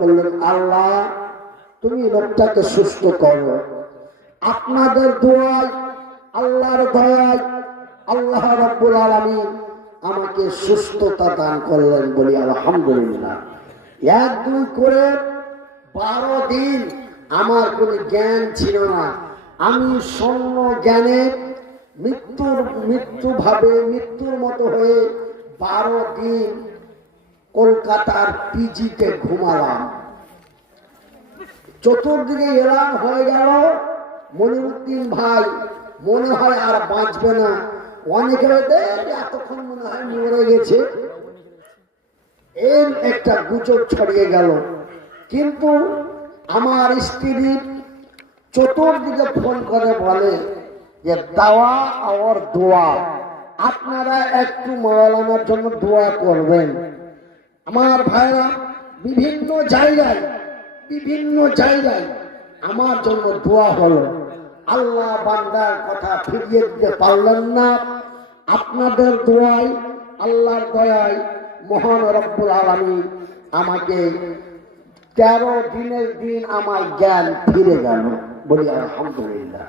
বললেন, আল্লাহ তুমি লোকটাকে সুস্থ করো। আপনাদের দোয়ায়, আল্লাহর দয়ায় আল্লাহ রাব্বুল আলামিন আমাকে সুস্থতা দান করলেন, বলি আলহামদুলিল্লাহ। 1-2 করে 12 দিন আমার কোনো জ্ঞান ছিল না। আমি শূন্য জ্ঞানে মৃত্যুর মতো হয়ে 12 দিন কলকাতার পিজিতে ঘুমালাম। চতুর্দিকে এলান হয়ে গেল, মনিরুদ্দিন ভাই মনে হয় আর বাঁচবে না, অনেকে এতক্ষণ মনে হয় মরে গেছে, এর একটা গুজব ছড়িয়ে গেল। কিন্তু আমার স্ত্রী চতুর্দিকে ফোন করে বলে যে দাওয়া আর দোয়া, আপনারা একটু মাওলানার জন্য দোয়া করবেন। আমার ভাইরা বিভিন্ন জায়গায় আমার জন্য দোয়া হলো। আল্লাহ বান্দার কথা ফিরিয়ে দিতে পারলেন না। আপনাদের দোয়ায়, আল্লাহর দয়ায় মহান রব্বুল আলামিন আমাকে 13 দিনের দিন আমার জ্ঞান ফিরে গেল, বলি আলহামদুলিল্লাহ।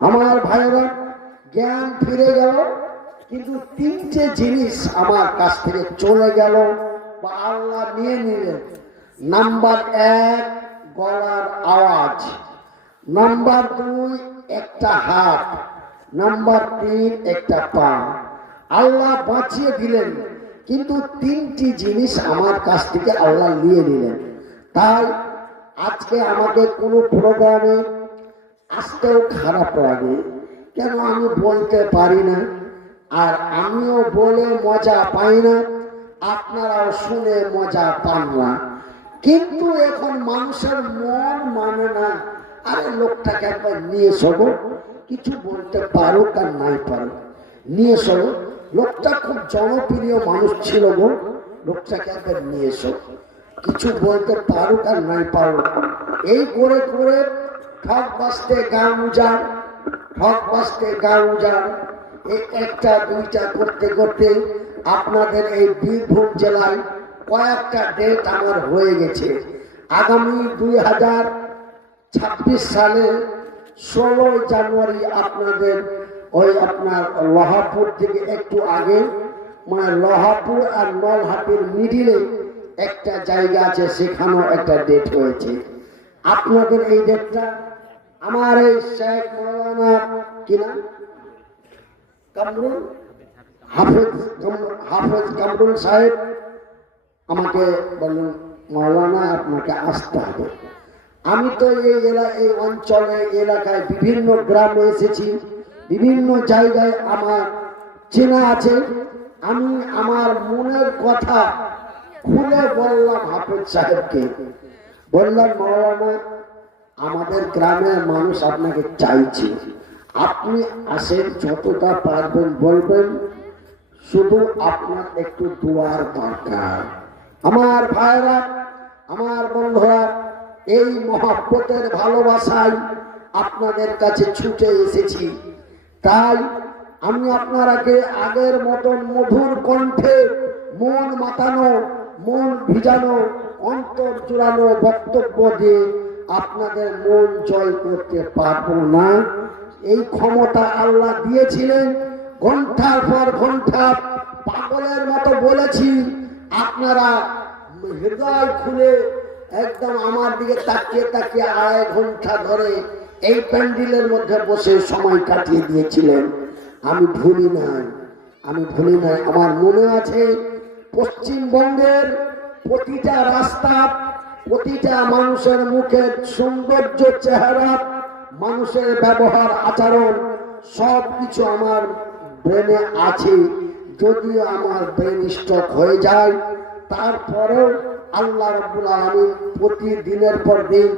আমার ভাইরা জ্ঞান ফিরে গেল, কিন্তু 3টে জিনিস আমার কাছ থেকে চলে গেল বা আল্লাহ নিয়ে নিলেন। নাম্বার 1 গলার আওয়াজ, নাম্বার 2 একটা হাত, নাম্বার 3 একটা পা। আল্লাহ বাঁচিয়ে দিলেন, কিন্তু 3টি জিনিস আমার কাছ থেকে আল্লাহ নিয়ে নিলেন। তাই আজকে আমাকে কোনো প্রোগ্রামে আসতেও খারাপ লাগে, কেন আমি বলতে পারি না, আর আমিও বলে মজা পাই না, আপনারাও শুনে মজা পান না। কিন্তু এখন মানুষের মন মানে না, আরে লোকটাকে একবার নিয়ে এসো, কিছু বলতে পারো আর নাই পারো, নিয়ে এসো। লোকটা খুব জনপ্রিয় মানুষ ছিল গো, লোকটাকে একবার নিয়ে এসো, কিছু বলতে পারো আর নাই পারো। এই করে করে ঠক বাঁচতে গান উজাড়, ঠক বাঁচতে গান উজাড়, এই 1টা 2টা করতে করতে আপনাদের এই বীরভূম জেলায় কয়েকটা ডেট আমার হয়ে গেছে। আগামী 2026 সালে 16 জানুয়ারি আপনাদের আপনার লোহাপুর থেকে একটু আগে, মানে লোহাপুর আর নলহাটির মিডিলে একটা জায়গা আছে, সেখানেও একটা ডেট হয়েছে। আপনাদের এই ডেটটা আমার এই শেখ মাওলানা কিনা কামরুল হাফেজ কামরুল সাহেব আমাকে বললেন, মাওলানা আপনাকে আসতে হবে। আমি তো এই অঞ্চলে এলাকায় বিভিন্ন গ্রামে এসেছি, বিভিন্ন জায়গায় আমার চেনা আছে। আমি আমার মনের কথা খুলে বললাম হাফেজ সাহেবকে, বললাম মাওলানা আমাদের গ্রামের মানুষ আপনাকে চাইছে, আপনি আসেন, যতটা পারবেন বলবেন, শুধু আপনার একটু দোয়ার দরকার। আমার ভাইরা, আমার বন্ধুরা, এই মহব্বতের ভালোবাসায় আপনাদের কাছে ছুটে এসেছি। তাই আমি আপনারাকে আগের মতন মধুর কণ্ঠে মন মাতানো, মন ভিজানো, অন্তর জুড়ানো বক্তব্য দিয়ে আপনাদের মন জয় করতে পারবো না। এই ক্ষমতা আল্লাহ দিয়েছিলেন, ঘন্টার পর ঘন্টা পাগলের মতো বলেছি, আপনারা হৃদয় খুলে একদম আমার দিকে তাকিয়ে তাকিয়ে 2.5 ঘন্টা ধরে এই প্যান্ডেলের মধ্যে বসে সময় কাটিয়ে দিয়েছিলেন। আমি ভুলি নাই। আমার মনে আছে পশ্চিমবঙ্গের প্রতিটা রাস্তা, প্রতিটা মানুষের মুখের সৌন্দর্য, চেহারা, মানুষের ব্যবহার, আচরণ সব কিছু আমার ব্রেনে আছে। যদিও আমার ব্রেন স্ট্রোক হয়ে যায়, তারপরেও আল্লাহ রাব্বুল আলামিন প্রতিদিনের পর দিন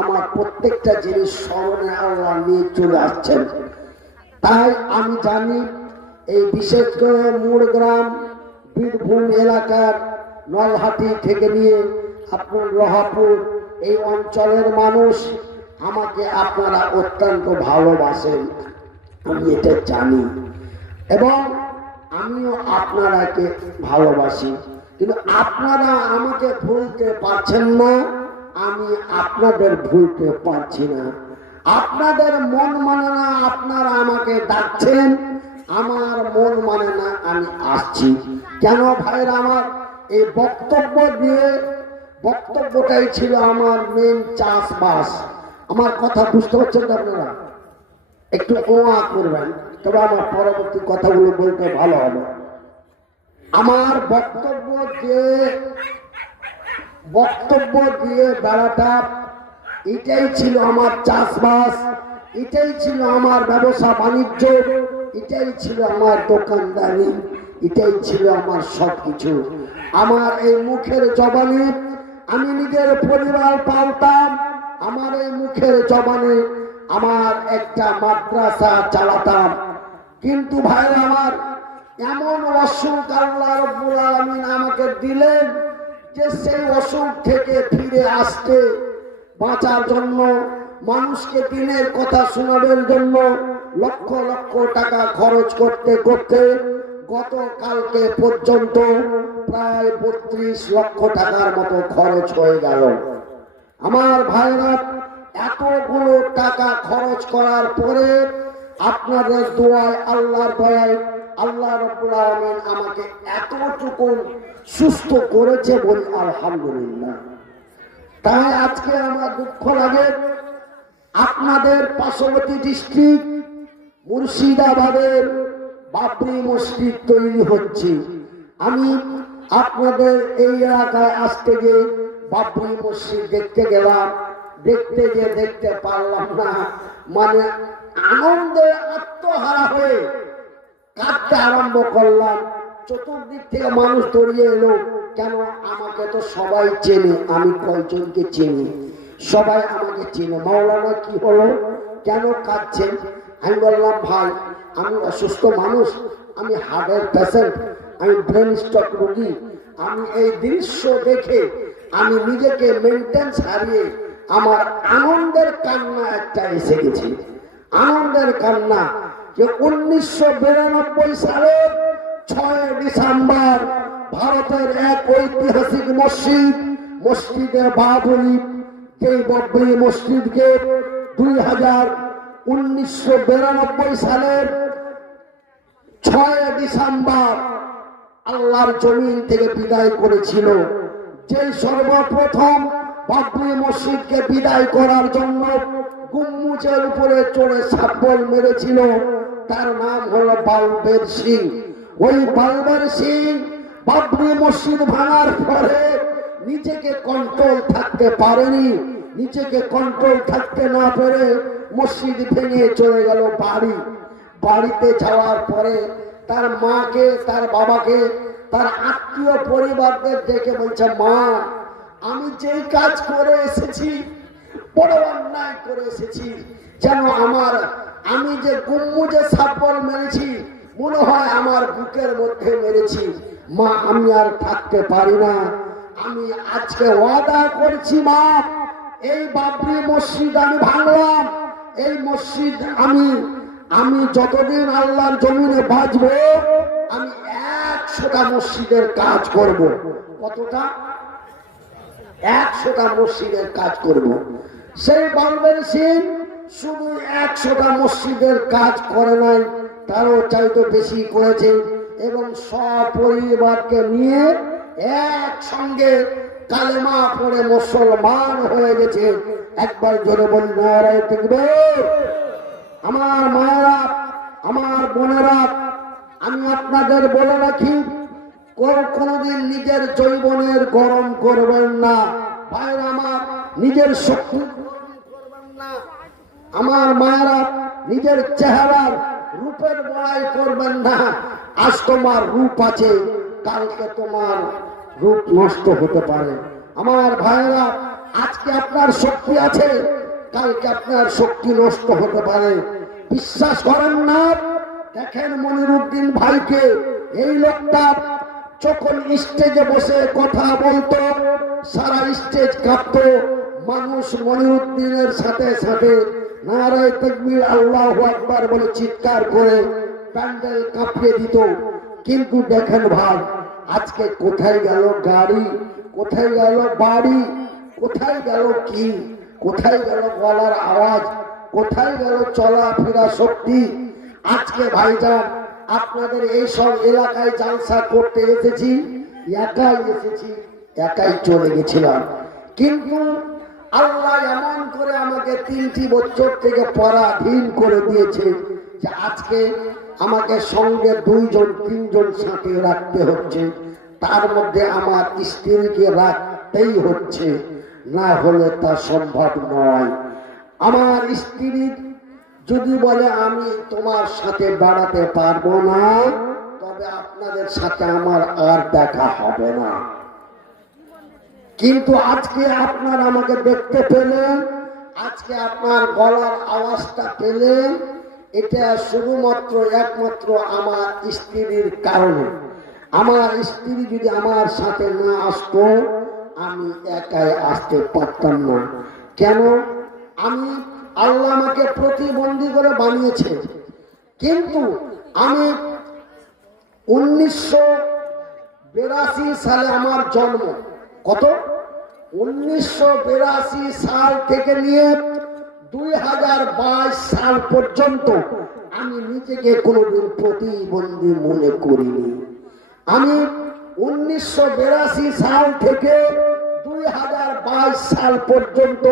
আমার প্রত্যেকটা জিনিস স্মরণে আল্লাহ নিয়ে চলে আসছেন। তাই আমি জানি এই বিশেষ করে মুড়গ্রাম বীরভূম এলাকার নলহাটি থেকে নিয়ে আপনার লোহাপুর এই অঞ্চলের মানুষ আমাকে আপনারা অত্যন্ত ভালোবাসেন, আমি এটা জানি, এবং আমিও আপনারাকে ভালোবাসি। কিন্তু আপনারা আমাকে ভুলতে পারছেন না, আমি আপনাদের ভুলতে পারছি না। আপনাদের মন মানে না, আপনারা আমাকে ডাকছেন, আমার মন মানে না, আমি আসছি। কেন ভাইরা আমার, এই বক্তব্যটাই ছিল আমার মেন চাষবাস। আমার কথা বুঝতে পারছেন তো আপনারা? একটু ওয়া করবেন, তবে আমার পরবর্তী কথাগুলো বলতে ভালো হবে। আমার বক্তব্য দিয়ে বেড়াটা, এটাই ছিল আমার চাষবাস, এটাই ছিল আমার ব্যবসা বাণিজ্য, এটাই ছিল আমার দোকানদারি, এটাই ছিল আমার সবকিছু। আমার এই মুখের জবানে আমি নিজের পরিবার পালতাম, আমার এই মুখের জবানে আমার একটা মাদ্রাসা চালাতাম। কিন্তু ভাই আমার, এমন অসুখ আল্লাহ রাব্বুল আলামিন আমাকে দিলেন যে সেই অসুখ থেকে ফিরে আসতে, বাঁচার জন্য, মানুষকে দিনের কথা শোনানোর জন্য লক্ষ লক্ষ টাকা খরচ করতে করতে গতকালকে পর্যন্ত প্রায় 32 লক্ষ টাকার মতো খরচ হয়ে গেল। আমার ভাইরা, এতগুলো টাকা খরচ করার পরে আপনাদের দোয়ায়, আল্লাহর দয়ায় আল্লাহ রাব্বুল আলামিন আমাকে এতটুকু সুস্থ করেছে বলি আলহামদুলিল্লাহ। তাই আজকে আমার দুঃখ লাগে, আপনাদের পার্শ্ববর্তী ডিস্ট্রিক্ট মুর্শিদাবাদের বাবরি মসজিদ তৈরি হচ্ছে। আমি আপনাদের এই এলাকায় আসতে গিয়ে বাবরি মসজিদ দেখতে গেলাম, দেখতে গিয়ে দেখতে পারলাম না, মানে আনন্দে আত্মহারা হয়ে কাঁদতে আরম্ভ করলাম। চতুর্দিক থেকে মানুষ দৌড়িয়ে এলো, কেন আমাকে তো সবাই চেনে, আমি কয়জনকে চিনি, সবাই আমাকে চিনে। মাওলানা কি হলো, কেন কাঁদছেন? আমি বললাম, ভাই আমি অসুস্থ মানুষ, আমি হার্টের পেশেন্ট, আমি ব্রেন স্ট্রোক রোগী। আমি এই দৃশ্য দেখে আমি নিজেকে মেনটেন্স হারিয়ে আমার আনন্দের কান্না একটা এসে গেছে। আনন্দের কান্না যে 1992 সালের 6 ডিসেম্বর ভারতের এক ঐতিহাসিক মসজিদ, মসজিদে বাবরি, এই বাবরি মসজিদকে 1992 সালের 6 ডিসেম্বর আল্লাহর জমিন থেকে বিদায় করেছিল। যে সর্বপ্রথম বাবরি মসজিদকে বিদায় করার জন্য গুম্বুজের উপরে চড়ে সাব্বল মেরেছিল, তার নাম হলো বালবের সিং। ওই বালবের সিং বাবরি মসজিদ ভাঙার পরে নিজেকে কন্ট্রোল থাকতে পারেনি, নিজেকে কন্ট্রোল থাকতে না পেরে মসজিদ ভেঙে চলে গেল বাড়ি। বাড়িতে যাওয়ার পরে তার মাকে, তার বাবাকে, তার আত্মীয় পরিবারদের দেখে বলছে, মা আমি যেই কাজ করে এসেছি, বড় অন্যায় করে এসেছি, যেন আমি যে গুম্বুজে সাব্বল মেরেছি মনে হয় আমার বুকের মধ্যে মেরেছি। মা আমি আর থাকতে পারি না, আমি আজকে ওয়াদা করছি মা, এই বাবরি মসজিদ আমি ভাঙলাম, এই মসজিদ আমি যতদিন আল্লাহর জমিনে বাঁচবো আমি 100টা মসজিদের কাজ করব। কতটা? 100টা মসজিদের কাজ করব। সেই বালবের সিং শুধু 100টা মসজিদের কাজ করে নাই, তারও চাইতে বেশি করেছে এবং সপরিবারকে নিয়ে একসঙ্গে কালেমা পড়ে মুসলমান হয়ে গেছে। একবার জোরে বলি নারায়ে তাকবীর। আমার মায়েরা, আমার বোনেরা, আমি আপনাদের বলে রাখি, কোনদিন নিজের যৌবনের গরম করবেন না। ভাইরা আমার, নিজের শক্তি গরম করবেন না। আমার মায়েরা, নিজের চেহারার রূপের বড়াই করবেন না। আজ তোমার রূপ আছে, কালকে তোমার রূপ নষ্ট হতে পারে। আমার ভাইরা, আজকে আপনার শক্তি আছে, কালকে আপনার শক্তি নষ্ট হতে পারে। বিশ্বাস করেন না? দেখেন মনিরুদ্দিন ভাইকে, এই লোকটা যখন স্টেজে বসে কথা বলতো সারা স্টেজ কাঁপতো। মানুষ মনিরুদ্দিনের সাথে সাথে নারায়ে তাকবীর আল্লাহু আকবার বলে চিৎকার করে প্যান্ডেল কাঁপিয়ে দিত। কিন্তু দেখেন ভাই, আজকে কোথায় গেল গাড়ি, কোথায় গেল বাড়ি, কোথায় গেল কি, কোথায় গেল গলার আওয়াজ, কোথায় গেল চলাফেরা শক্তি? আজকে ভাইজান আপনাদের এই সব এলাকায় জালসা করতে এসেছি, একাই এসেছি, একাই চলে গেছিলাম। কিন্তু আল্লাহ এমন করে আমাকে 3টি বছর থেকে পরাধীন করে দিয়েছে যে আজকে আমাকে সঙ্গে 2জন 3জন সাথে রাখতে হচ্ছে। তার মধ্যে আমার স্ত্রীকে রাখতেই হচ্ছে, না হলে তা সম্ভব নয়। আমার স্ত্রী যদি বলে আমি তোমার সাথে বেড়াতে পারবো না, তবে আপনাদের সাথে আমার আর দেখা হবে না। কিন্তু আজকে আপনার আমাকে দেখতে পেলেন, আজকে আপনার গলার আওয়াজটা পেলেন, এটা শুধুমাত্র একমাত্র আমার স্ত্রীর কারণে। আমার স্ত্রী যদি আমার সাথে না আসতো, আমি একাই আসতে পারতাম না। কেন? আমি আল্লাহ আমাকে প্রতিবন্ধী করে বানিয়েছে, কিন্তু আমি 1982 সালে আমার জন্ম। কত? 1982 সাল থেকে নিয়ে 2022 সাল পর্যন্ত আমি নিজেকে কোনোদিন প্রতিবন্ধী মনে করিনি। আমি 1982 সাল থেকে 2022 সাল পর্যন্ত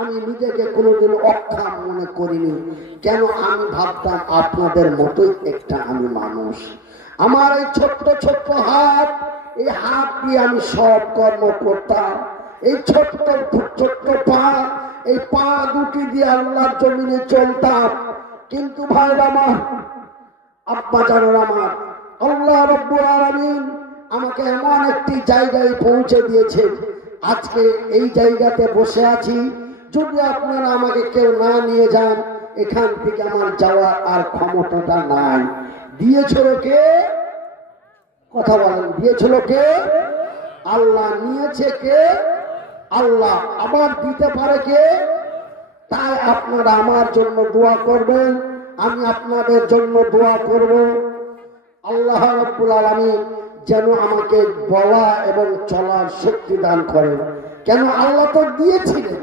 আমি নিজেকে কোনোদিন অক্ষম মনে করিনি। কেন? আমি ভাবতাম আপনাদের মতোই একটা আমি মানুষ। আমার এই ছোট্ট ছোট্ট হাত, এই হাত দিয়ে আমি সব কর্ম করতাম। এই ছোট্ট ছোট্ট পা, এই পা দুটি দিয়ে আল্লাহর জমিনে চলতাম। কিন্তু ভাই আমার, আব্বা জানেন আমার, আল্লাহ রাব্বুল আলামিন আমাকে এমন একটি জায়গায় পৌঁছে দিয়েছে। আজকে এই জায়গাতে বসে আছি। যদি আপনারা আমাকে কেউ না নিয়ে যান, এখান থেকে আমার যাওয়ার আর ক্ষমতাটা নাই। দিয়েছিল কে? কথা বলেন, দিয়েছিল কে? আল্লাহ। নিয়েছে কে? আল্লাহ। আবার দিতে পারে কে? তাই আপনারা আমার জন্য দোয়া করবেন, আমি আপনাদের জন্য দোয়া করব। আল্লাহ রাব্বুল আলামিন যেন আমাকে বলা এবং চলার শক্তি দান করেন। কেন? আল্লাহ তো দিয়েছিলেন,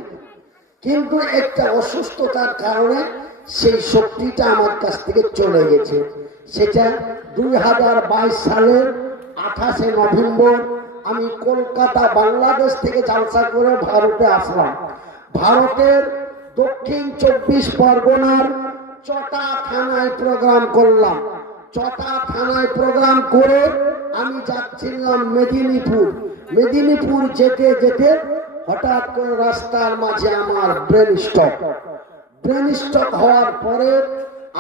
কিন্তু একটা অসুস্থতার কারণে সেই শক্তিটা আমার কাছ থেকে চলে গেছে। সেটা 2022 সালের 28শে নভেম্বর আমি কলকাতা বাংলাদেশ থেকে জালসা করে ভারতে আসলাম। ভারতের দক্ষিণ 24 পরগনার চটা থানায় প্রোগ্রাম করলাম। চটা থানায় প্রোগ্রাম করে আমি যাচ্ছিলাম মেদিনীপুর। মেদিনীপুর যেতে যেতে হঠাৎ করে রাস্তার মাঝে আমার ব্রেন স্ট্রোক হওয়ার পরে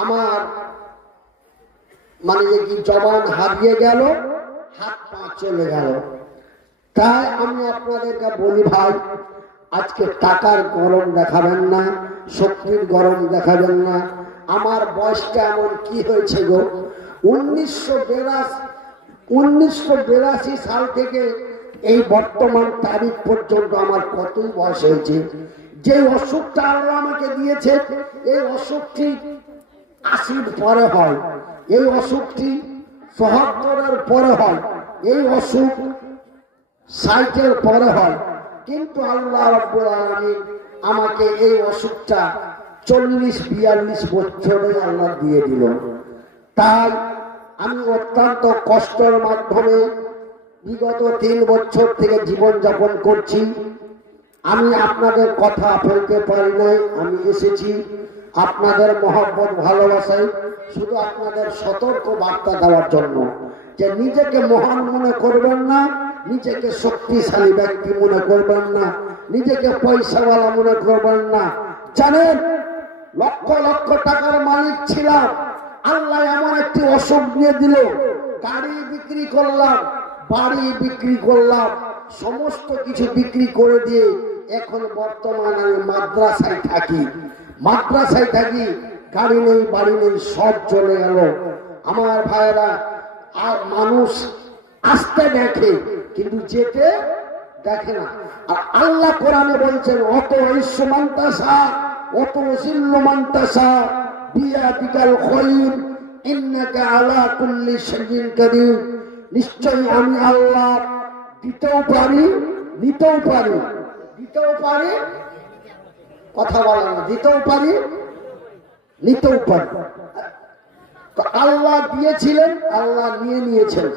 আমার মানে কি জবান হারিয়ে গেল, হাত পা চলে গেল। তাই আমি আপনাদেরকে বলি ভাই, আজকে টাকার গরম দেখাবেন না, শক্তির গরম দেখাবেন না। আমার বয়সটা এমন কি হয়েছে গো? 1982 সাল থেকে এই বর্তমান তারিখ পর্যন্ত আমার কতই বয়স হয়েছে। যে অসুখটা আল্লাহ আমাকে দিয়েছে, এই অসুখটি 80-র পরে হয়, এই অসুখটি 74-এর পরে হয়, এই অসুখ 60-এর পরে হয়। কিন্তু আল্লাহ রাব্বুল আলামিন আমাকে এই অসুখটা 40-42 বছরে আল্লাহ দিয়ে দিল। তাই আমি অত্যন্ত কষ্টের মাধ্যমে বিগত 3 বছর থেকে জীবন যাপন করছি। আমি আপনাদের কথা ফেলতে পারি নাই। আমি এসেছি আপনাদের মহব্বত ভালোবাসায় শুধু আপনাদের সতর্ক বার্তা দেওয়ার জন্য, যে নিজেকে মহান মনে করবেন না, নিজেকে শক্তিশালী ব্যক্তি মনে করবেন না, নিজেকে পয়সাওয়ালা মনে করবেন না। জানেন, লক্ষ লক্ষ টাকার মালিক ছিলাম, আল্লাহ এমন একটি অসুখ দিয়ে দিল, গাড়ি বিক্রি করলাম, বাড়ি বিক্রি করলাম, সমস্ত কিছু বিক্রি করে দিয়ে এখন বর্তমানে আমি মাদ্রাসায় থাকি। গাড়ি নেই, বাড়ি নেই, সব চলে গেল। আমার ভাইয়েরা, আর মানুষ আসতে দেখে কিন্তু যেতে দেখে না। আর আল্লাহ কোরআনে বলছেন, অত ইসমান্তাসা অত জিল্লুমান্তাসা বিয়াদিকাল খায়র ইন্নাকা আলা কুল্লি শাইইন কাদির। নিশ্চয়ই আমি আল্লাহ দিতেও পারি, নিতেও পারি। দিতেও পারি, কথা বলে না, দিতেও পারি, নিতেও পারি। তো আল্লাহ দিয়েছিলেন, আল্লাহ নিয়ে নিয়েছেন।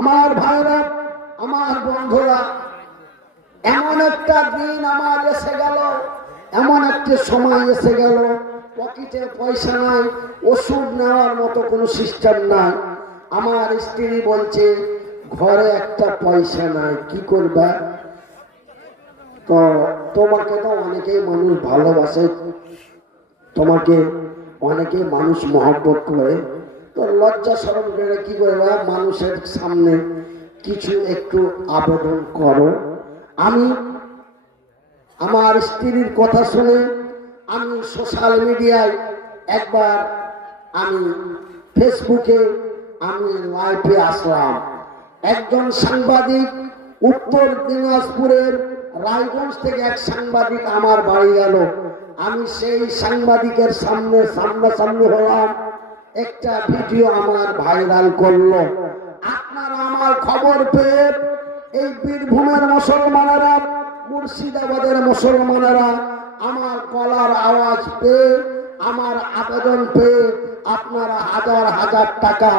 আমার ভাইরা, আমার বন্ধুরা, এমন একটা দিন আমার এসে গেল, এমন একটা সময় এসে গেল, পকেটে পয়সা নাই, ওষুধ নেওয়ার মতো কোনো সিস্টেম নাই। আমার স্ত্রী বলছে ঘরে একটা পয়সা নাই, কি করবে? তো তোমাকে তো অনেকেই মানুষ ভালোবাসে, তোমাকে অনেকেই মানুষ মহব্বত করে, তো লজ্জা শরম করে কি করবে, মানুষের সামনে কিছু একটু আবেদন করো। আমি আমার স্ত্রীর কথা শুনে আমি সোশ্যাল মিডিয়ায় একবার আমি ফেসবুকে আমি লাইভে আসলাম। একজন সাংবাদিক, উত্তর দিনাজপুরের রায়গঞ্জ থেকে এক সাংবাদিক আমার বাড়ি গেল। আমি সেই সাংবাদিকের সামনাসামনি হলাম, একটা ভিডিও আমার ভাইরাল করলো। আপনারা আমার খবর পেয়ে এই বীরভূমের মুসলমানেরা, মুর্শিদাবাদের মুসলমানেরা আমার গলার আওয়াজ পেয়ে, আমার আবেদন পেয়ে আপনারা হাজার হাজার টাকা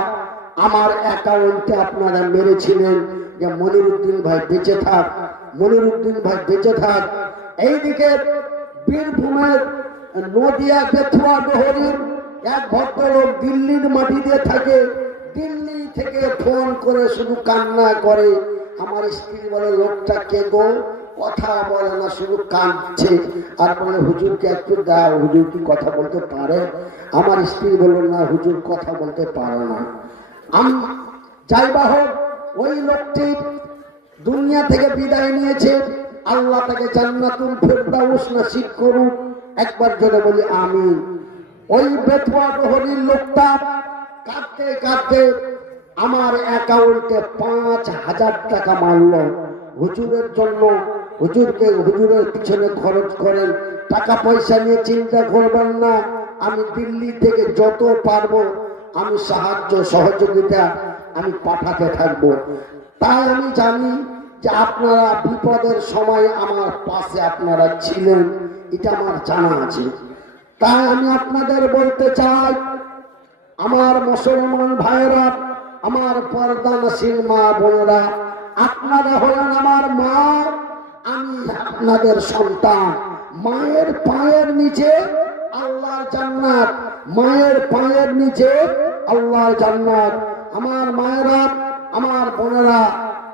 আমার অ্যাকাউন্টে আপনারা মেরেছিলেন যে মনিরুদ্দিন ভাই বেঁচে থাক, মনিরুদ্দিন ভাই বেঁচে থাক। এইদিকে বীরভূমের নদিয়া বেথুয়া ডহরির এক ভদ্রলোক দিল্লির মাটিতে থাকে, দিল্লি থেকে ফোন করে শুধু কান্না করে। আমার স্ত্রী বলে লোকটা কে গো, কথা বলে না, শুধু কাঁদছে আর বলে হুজুরকে একটু দাও, হুজুর কি কথা বলতে পারে? আমার স্ত্রী বলল না, হুজুর কথা বলতে পারে না। আমি যাই বা হোক, ওই লোকটি দুনিয়া থেকে বিদায় নিয়েছে, আল্লাহ তাকে জান্নাতুল ফেরদাউস নসিব করুক। একবার জোরে বলি আমিন। ওই বেথুয়া ডহরির লোকটা কাঁদতে কাঁদতে আমার অ্যাকাউন্টে 5,000 টাকা মারল হুজুরের জন্য। হুজুরের পিছনে খরচ করেন, টাকা পয়সা নিয়ে চিন্তা করবেন না। আমি দিল্লি থেকে যত পারবো আমি সাহায্য সহযোগিতা আমি পাঠাতে থাকবো। তাই আমি জানি যে আপনারা বিপদের সময় আমার পাশে আপনারা ছিলেন, এটা আমার জানা আছে। তাই আমি আপনাদের বলতে চাই, আমার মুসলমান ভাইরা, আমার পর্দানশীল মা বোনেরা, আপনারা হলেন আমার মা, আমি আপনাদের সন্তান। মায়ের পায়ের নিচে আল্লাহর জান্নাত, মায়ের পায়ের নিচে আল্লাহর জান্নাত। আমার মায়েরা, আমার বোনেরা,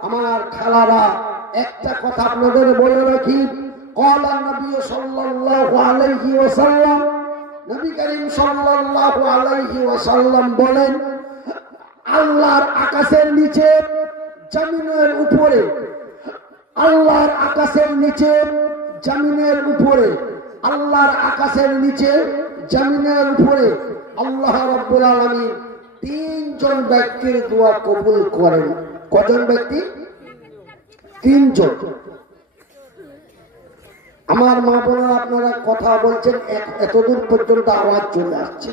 আমার খালারা, একটা কথা আপনাদের বলে রাখি, ক্বালা নবী সাল্লাল্লাহু আলাইহি ওয়াসাল্লাম, নবী করিম সাল্লাল্লাহু আলাইহি ওয়াসাল্লাম বলেন, আল্লাহর আকাশের নিচে জমিনের উপরে, আল্লাহর আকাশের নিচে জমিনের উপরে, আল্লাহর আকাশের নিচে জমিনের উপরে আল্লাহ রাব্বুল আলামিন 3 জন ব্যক্তির দোয়া কবুল করেন। কজন ব্যক্তি? 3 জন। আমার মা বোনেরা, আপনারা কথা বলছেন, এতদূর পর্যন্ত আওয়াজ চলে আসছে,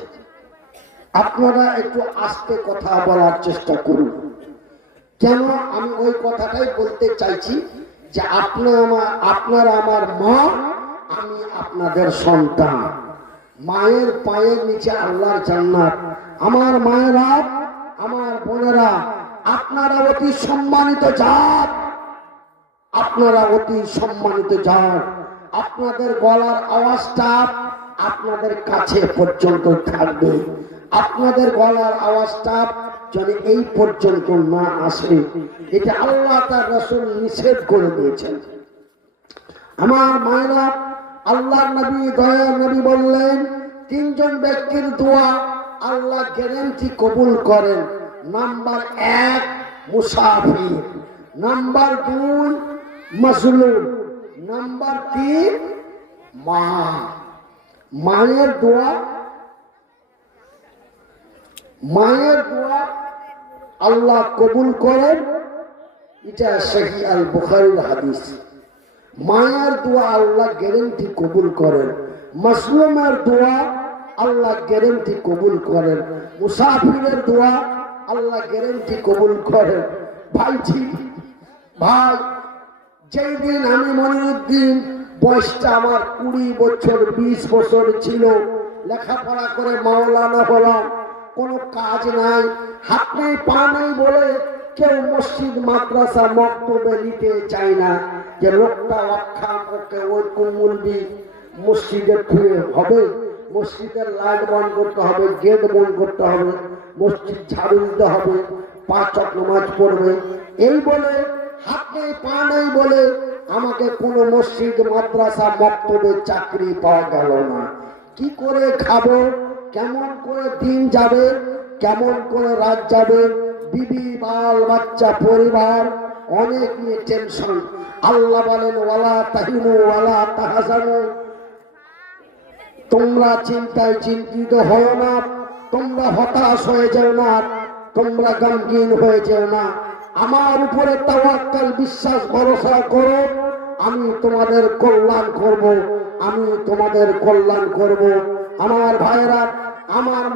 আপনারা একটু আস্তে কথা বলার চেষ্টা করুন। কেন আমি ওই কথাটাই বলতে চাইছি যে আপনারা আমার মা, আমি আপনাদের সন্তান। মায়ের পায়ের নিচে আল্লাহর জান্নাত। আমার মায়েরা, আমার বোনেরা, আপনারা অতি সম্মানিত জাত, আপনারা অতি সম্মানিত জাত। আপনাদের গলার আওয়াজটা আপনাদের কাছে পর্যন্ত থাকবে। আপনাদের গলার আওয়াজটা যদি এই পর্যন্ত না আসে, এটা আল্লাহ তার রাসূল নিষেধ করে দিয়েছেন। আমার মায়েরা, আল্লাহর নবী, দয়ার নবী বললেন, 3 জন ব্যক্তির দোয়া আল্লাহ গ্যারান্টি কবুল করেন। নাম্বার 1 মুসাফির, নাম্বার 2 মাজলুম, নাম্বার 3 মা। মায়ের দোয়া, মায়ের দোয়া আল্লাহ কবুল করেন, এটা সহিহ আল বুখারীর হাদিস। মায়ের দোয়া আল্লাহ গ্যারান্টি কবুল করেন। মাজলুমের দোয়া আল্লাহ গ্যারান্টি কবুল করেন। মুসাফিরের দোয়া আল্লাহ গ্যারান্টি কবুল করেন। ভাইজি ভাই, যেই দিন আমি মনিরুদ্দিন বয়সটা আমার 20 বছর 20 বছর ছিল, লেখাপড়া করে মাওলানা হলাম, কোনো কাজ নাই, হাত নেই পা নেই বলে কেউ মসজিদ মাদ্রাসা মক্তবে নিতে চায় না, যে লোকটা রক্ষা ওকে ওই কুমুলবি মসজিদে খুঁয়ে হবে, মসজিদের লাইট বন্ধ করতে হবে, গেট বন্ধ করতে হবে, মসজিদ ঝাড়ু দিতে হবে, 5 ওয়াক্ত নামাজ পড়বে, এই বলে হাত নেই পা নেই বলে আমাকে কোনো মসজিদ মাদ্রাসা মক্তবে চাকরি পাওয়া গেল না। কি করে খাবো, কেমন করে দিন যাবে, কেমন করে রাত যাবে, বিবি বাল বাচ্চা পরিবার অনেক নিয়ে টেনশন। আল্লাহ বলেন ওয়ালা তাহিনু ওয়ালা তাহজানু, তোমরা চিন্তায় চিন্তিত হও না, তোমরা হতাশ হয়ে যাও না, তোমরা গমগীন হয়ে যাও না, আমার উপরে তাওয়াক্কুল বিশ্বাস ভরসা করো, আমি তোমাদের কল্যাণ করব, আমি তোমাদের কল্যাণ করব। আমার ভাইরা, আমার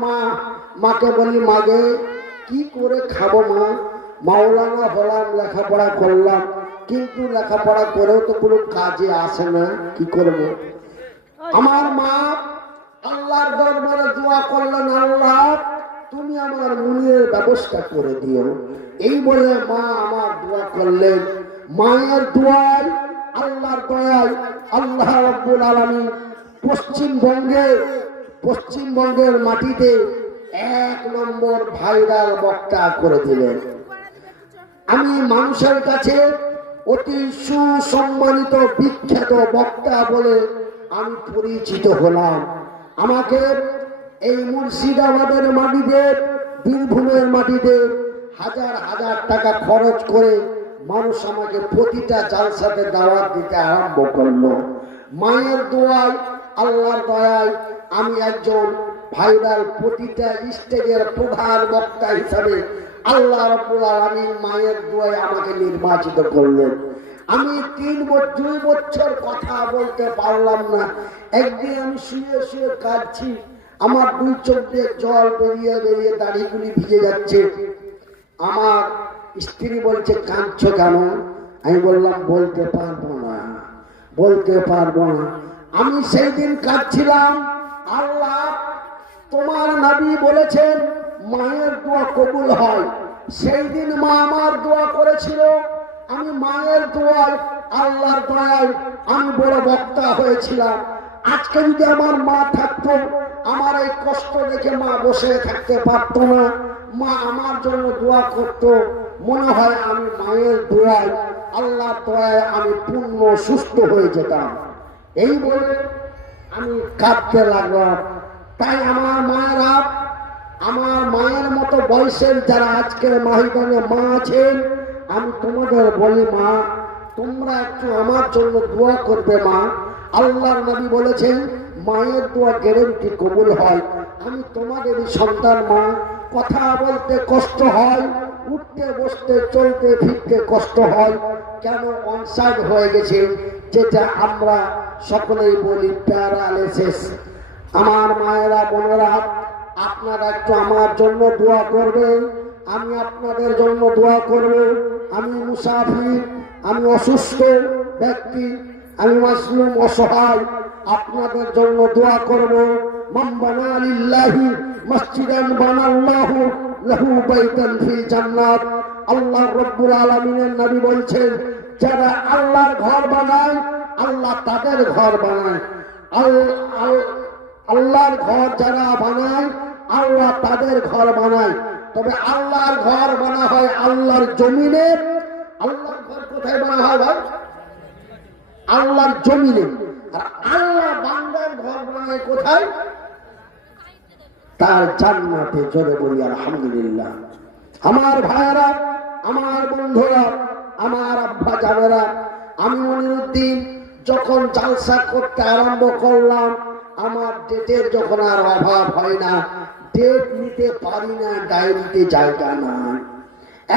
মাকে বলি মাগে কি করে খাবো মা, মাওলানা হলাম, লেখাপড়া করলাম, কিন্তু লেখাপড়া করেও তো কোনো কাজে আসে না, কি করব? আমার মা আল্লাহর দরবারে দোয়া করলেন, আল্লাহ তুমি আমার মুনির ব্যবস্থা করে দিও। এই বলে মা আমার দোয়া করলেন। মায়ের দোয়ায় আল্লাহর দয়ায় আল্লাহ রাব্বুল আলামিন পশ্চিমবঙ্গের মাটিতে 1 নম্বর ভাইরাল বক্তা করে দিলেন। আমি মানুষের কাছে অতি সুসম্মানিত বিখ্যাত বক্তা বলে আমি পরিচিত হলাম। আমাকে এই মুর্শিদাবাদের মাটিতে, বীরভূমের মাটিতে হাজার হাজার টাকা খরচ করে মানুষ আমাকে প্রতিটা জালসাতে দাওয়াত দিতে আরম্ভ করলো। মায়ের দোয়ায় আল্লাহর দয়ায় আমি একজন ভাইরাল প্রতিটা স্টেজের প্রধান বক্তা হিসাবে আল্লাহ রাব্বুল আলামিন মায়ের দোয়ায় আমাকে নির্বাচিত করলেন। আমি 2 বছর কথা বলতে পারলাম না। একদিন আমি শুয়ে শুয়ে কাঁদছি, আমার 2 চোখ দিয়ে জল বেরিয়ে বেরিয়ে দাড়িগুলি ভিজে যাচ্ছে। আমার স্ত্রী বলছে কাঁদছো কেন? আমি বললাম বলতে পারবো না। আমি সেই দিন কাঁদছিলাম, আল্লাহ তোমার নবী বলেছেন মায়ের দোয়া কবুল হয়। সেই দিন মা আমার দোয়া করেছিল, আমি মায়ের দোয়ায় আল্লাহর দয়ায় আমি বড় বক্তা হয়েছিলাম। আজকে যদি আমার মা থাকতো, আমার এই কষ্ট দেখে মা বসে থাকতে পারতো না, মা আমার জন্য দোয়া করতো। মনে হয় আমি মায়ের দোয়ায় আল্লাহর দয়ায় আমি পূর্ণ সুস্থ হয়ে যেতাম। এই বলে আমি কাঁদতে লাগলাম। তাই আমার মায়েরা, আমার মায়ের মতো বয়সের যারা আজকের ময়দানে মা আছেন, আমি তোমাদের বলি মা তোমরা একটু আমার জন্য দোয়া করবে। মা আল্লাহর নবী বলেছেন মায়ের দোয়া গ্যারান্টি কবুল হয়। আমি তোমাদেরই সন্তান মা, কথা বলতে কষ্ট হয়, উঠতে বসতে চলতে ফিরতে কষ্ট হয়, কেন অনসাইড হয়ে গেছে, যেটা আমরা সকলেই বলি প্যারালাইসিস। আমার মায়েরা বোনেরা, আপনারা একটু আমার জন্য দোয়া করবেন, আমি আপনাদের জন্য দোয়া করব। আমি মুসাফির, আমি অসুস্থ ব্যক্তি, আমি মাসলুম অসহায়, আপনাদের জন্য দোয়া করব। মান বানা লিল্লাহি মসজিদান বানাল্লাহু লাহু বাইতান ফিল জান্নাত। আল্লাহ রাব্বুল আলামিনের নবী বলছেন, যারা আল্লাহর ঘর বানায় আল্লাহ তাদের ঘর বানায়। আল্লাহর ঘর যারা বানায় আল্লাহ তাদের ঘর বানায়। তবে আল্লাহর ঘর বানা হয় আল্লাহর জমিনে। আল্লাহর ঘর কোথায় বানা হয় ভাই? আল্লাহর জমিনে। আর আল্লাহ বান্দার ঘর বানায় কোথায়? তার জান্নাতে। জোরে বলি আলহামদুলিল্লাহ। আমার ভাইয়েরা, আমার বন্ধুরা, আমার আব্বা জানেরা, আমি মনিরুদ্দিন যখন জালসা করতে আরম্ভ করলাম, আমার ডেটের যখন আর অভাব হয় না, ডেট নিতে পারি না, ডায়েরিতে জায়গা নাই।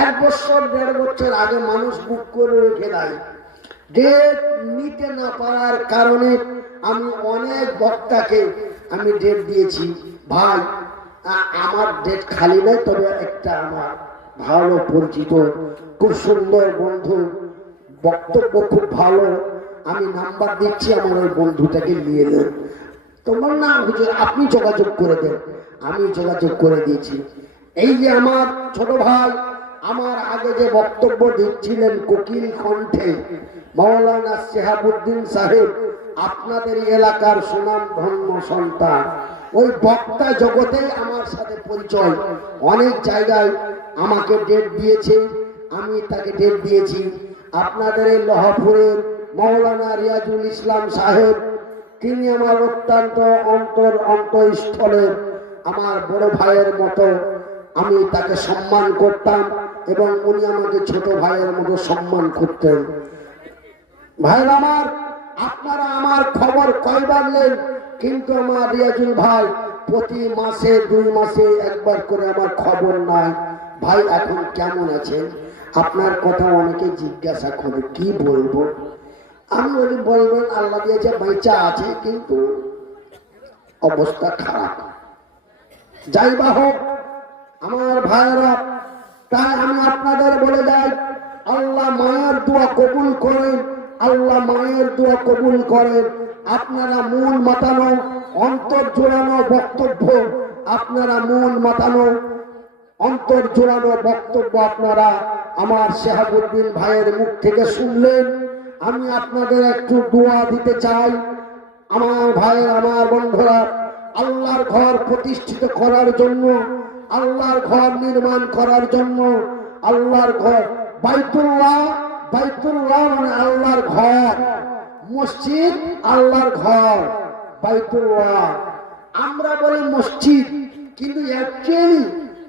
1 বছর 1.5 বছর আগে মানুষ বুক করে রেখে দেয়। ডেট নিতে না পারার কারণে আমি অনেক বক্তাকে আমি ডেট দিয়েছি, ভাই আমার ডেট খালি নয়, তবে একটা আমার ভালো পরিচিত, খুব সুন্দর বন্ধু, বক্তব্য খুব ভালো। আমি নাম্বার দিচ্ছি, আমার ওই বন্ধুটাকে নিয়ে নেন। তোমার না হুজুর আপনি যোগাযোগ করে দেন। আমি যোগাযোগ করে দিয়েছি। এই যে আমার ছোট ভাই, আমার আগে যে বক্তব্য দিচ্ছিলেন কোকিল কণ্ঠে, মাওলানা শিহাবুদ্দিন সাহেব, আপনাদের এলাকার সুনাম ধন্য সন্তান, ওই বক্তা জগতেই আমার সাথে পরিচয়। অনেক জায়গায় আমাকে ডেট দিয়েছে, আমি তাকে ডেট দিয়েছি। আপনাদের এই লহাপুরের মাওলানা রিয়াজুল ইসলাম সাহেব, তিনি আমার অত্যন্ত অন্তঃস্থলের আমার বড় ভাইয়ের মতো। আমি তাকে সম্মান করতাম এবং উনি আমাকে ছোট ভাইয়ের মতো সম্মান করতেন। ভাই আমার, আপনারা আমার খবর কয়বার নেন, কিন্তু আমার রিয়াজুল ভাই প্রতি মাসে 2 মাসে একবার করে আমার খবর নাই। ভাই এখন কেমন আছেন? আপনার কথা অনেকে জিজ্ঞাসা করে, কি বলবো? আমি বলি বলবেন আল্লাহ দিয়েছে, বেঁচা আছে, কিন্তু অবস্থা খারাপ। যাই বা হোক আমার ভাইরা, তাই আমি আপনাদের বলে যাই, আল্লাহ মায়ের দোয়া কবুল করেন, আল্লাহ মায়ের দোয়া কবুল করেন। আপনারা মন মাতানো, অন্তর জোড়ানো বক্তব্য, আপনারা মন মাতানো, অন্তর জোড়ানো বক্তব্য আপনারা আমার শিহাবুদ্দিন ভাইয়ের মুখ থেকে শুনলেন। আমি আপনাদের একটু দোয়া দিতে চাই। আমার ভাইয়ের, আমার বন্ধুরা, আল্লাহর ঘর প্রতিষ্ঠিত করার জন্য, আল্লাহর ঘর নির্মাণ করার জন্য, আল্লাহর ঘর বাইতুল্লাহ, বাইতুল্লাহ মানে আল্লাহর ঘর, মসজিদ আল্লাহর ঘর, বাইতুল্লাহ। আমরা বলি মসজিদ, কিন্তু অ্যাকচুয়ালি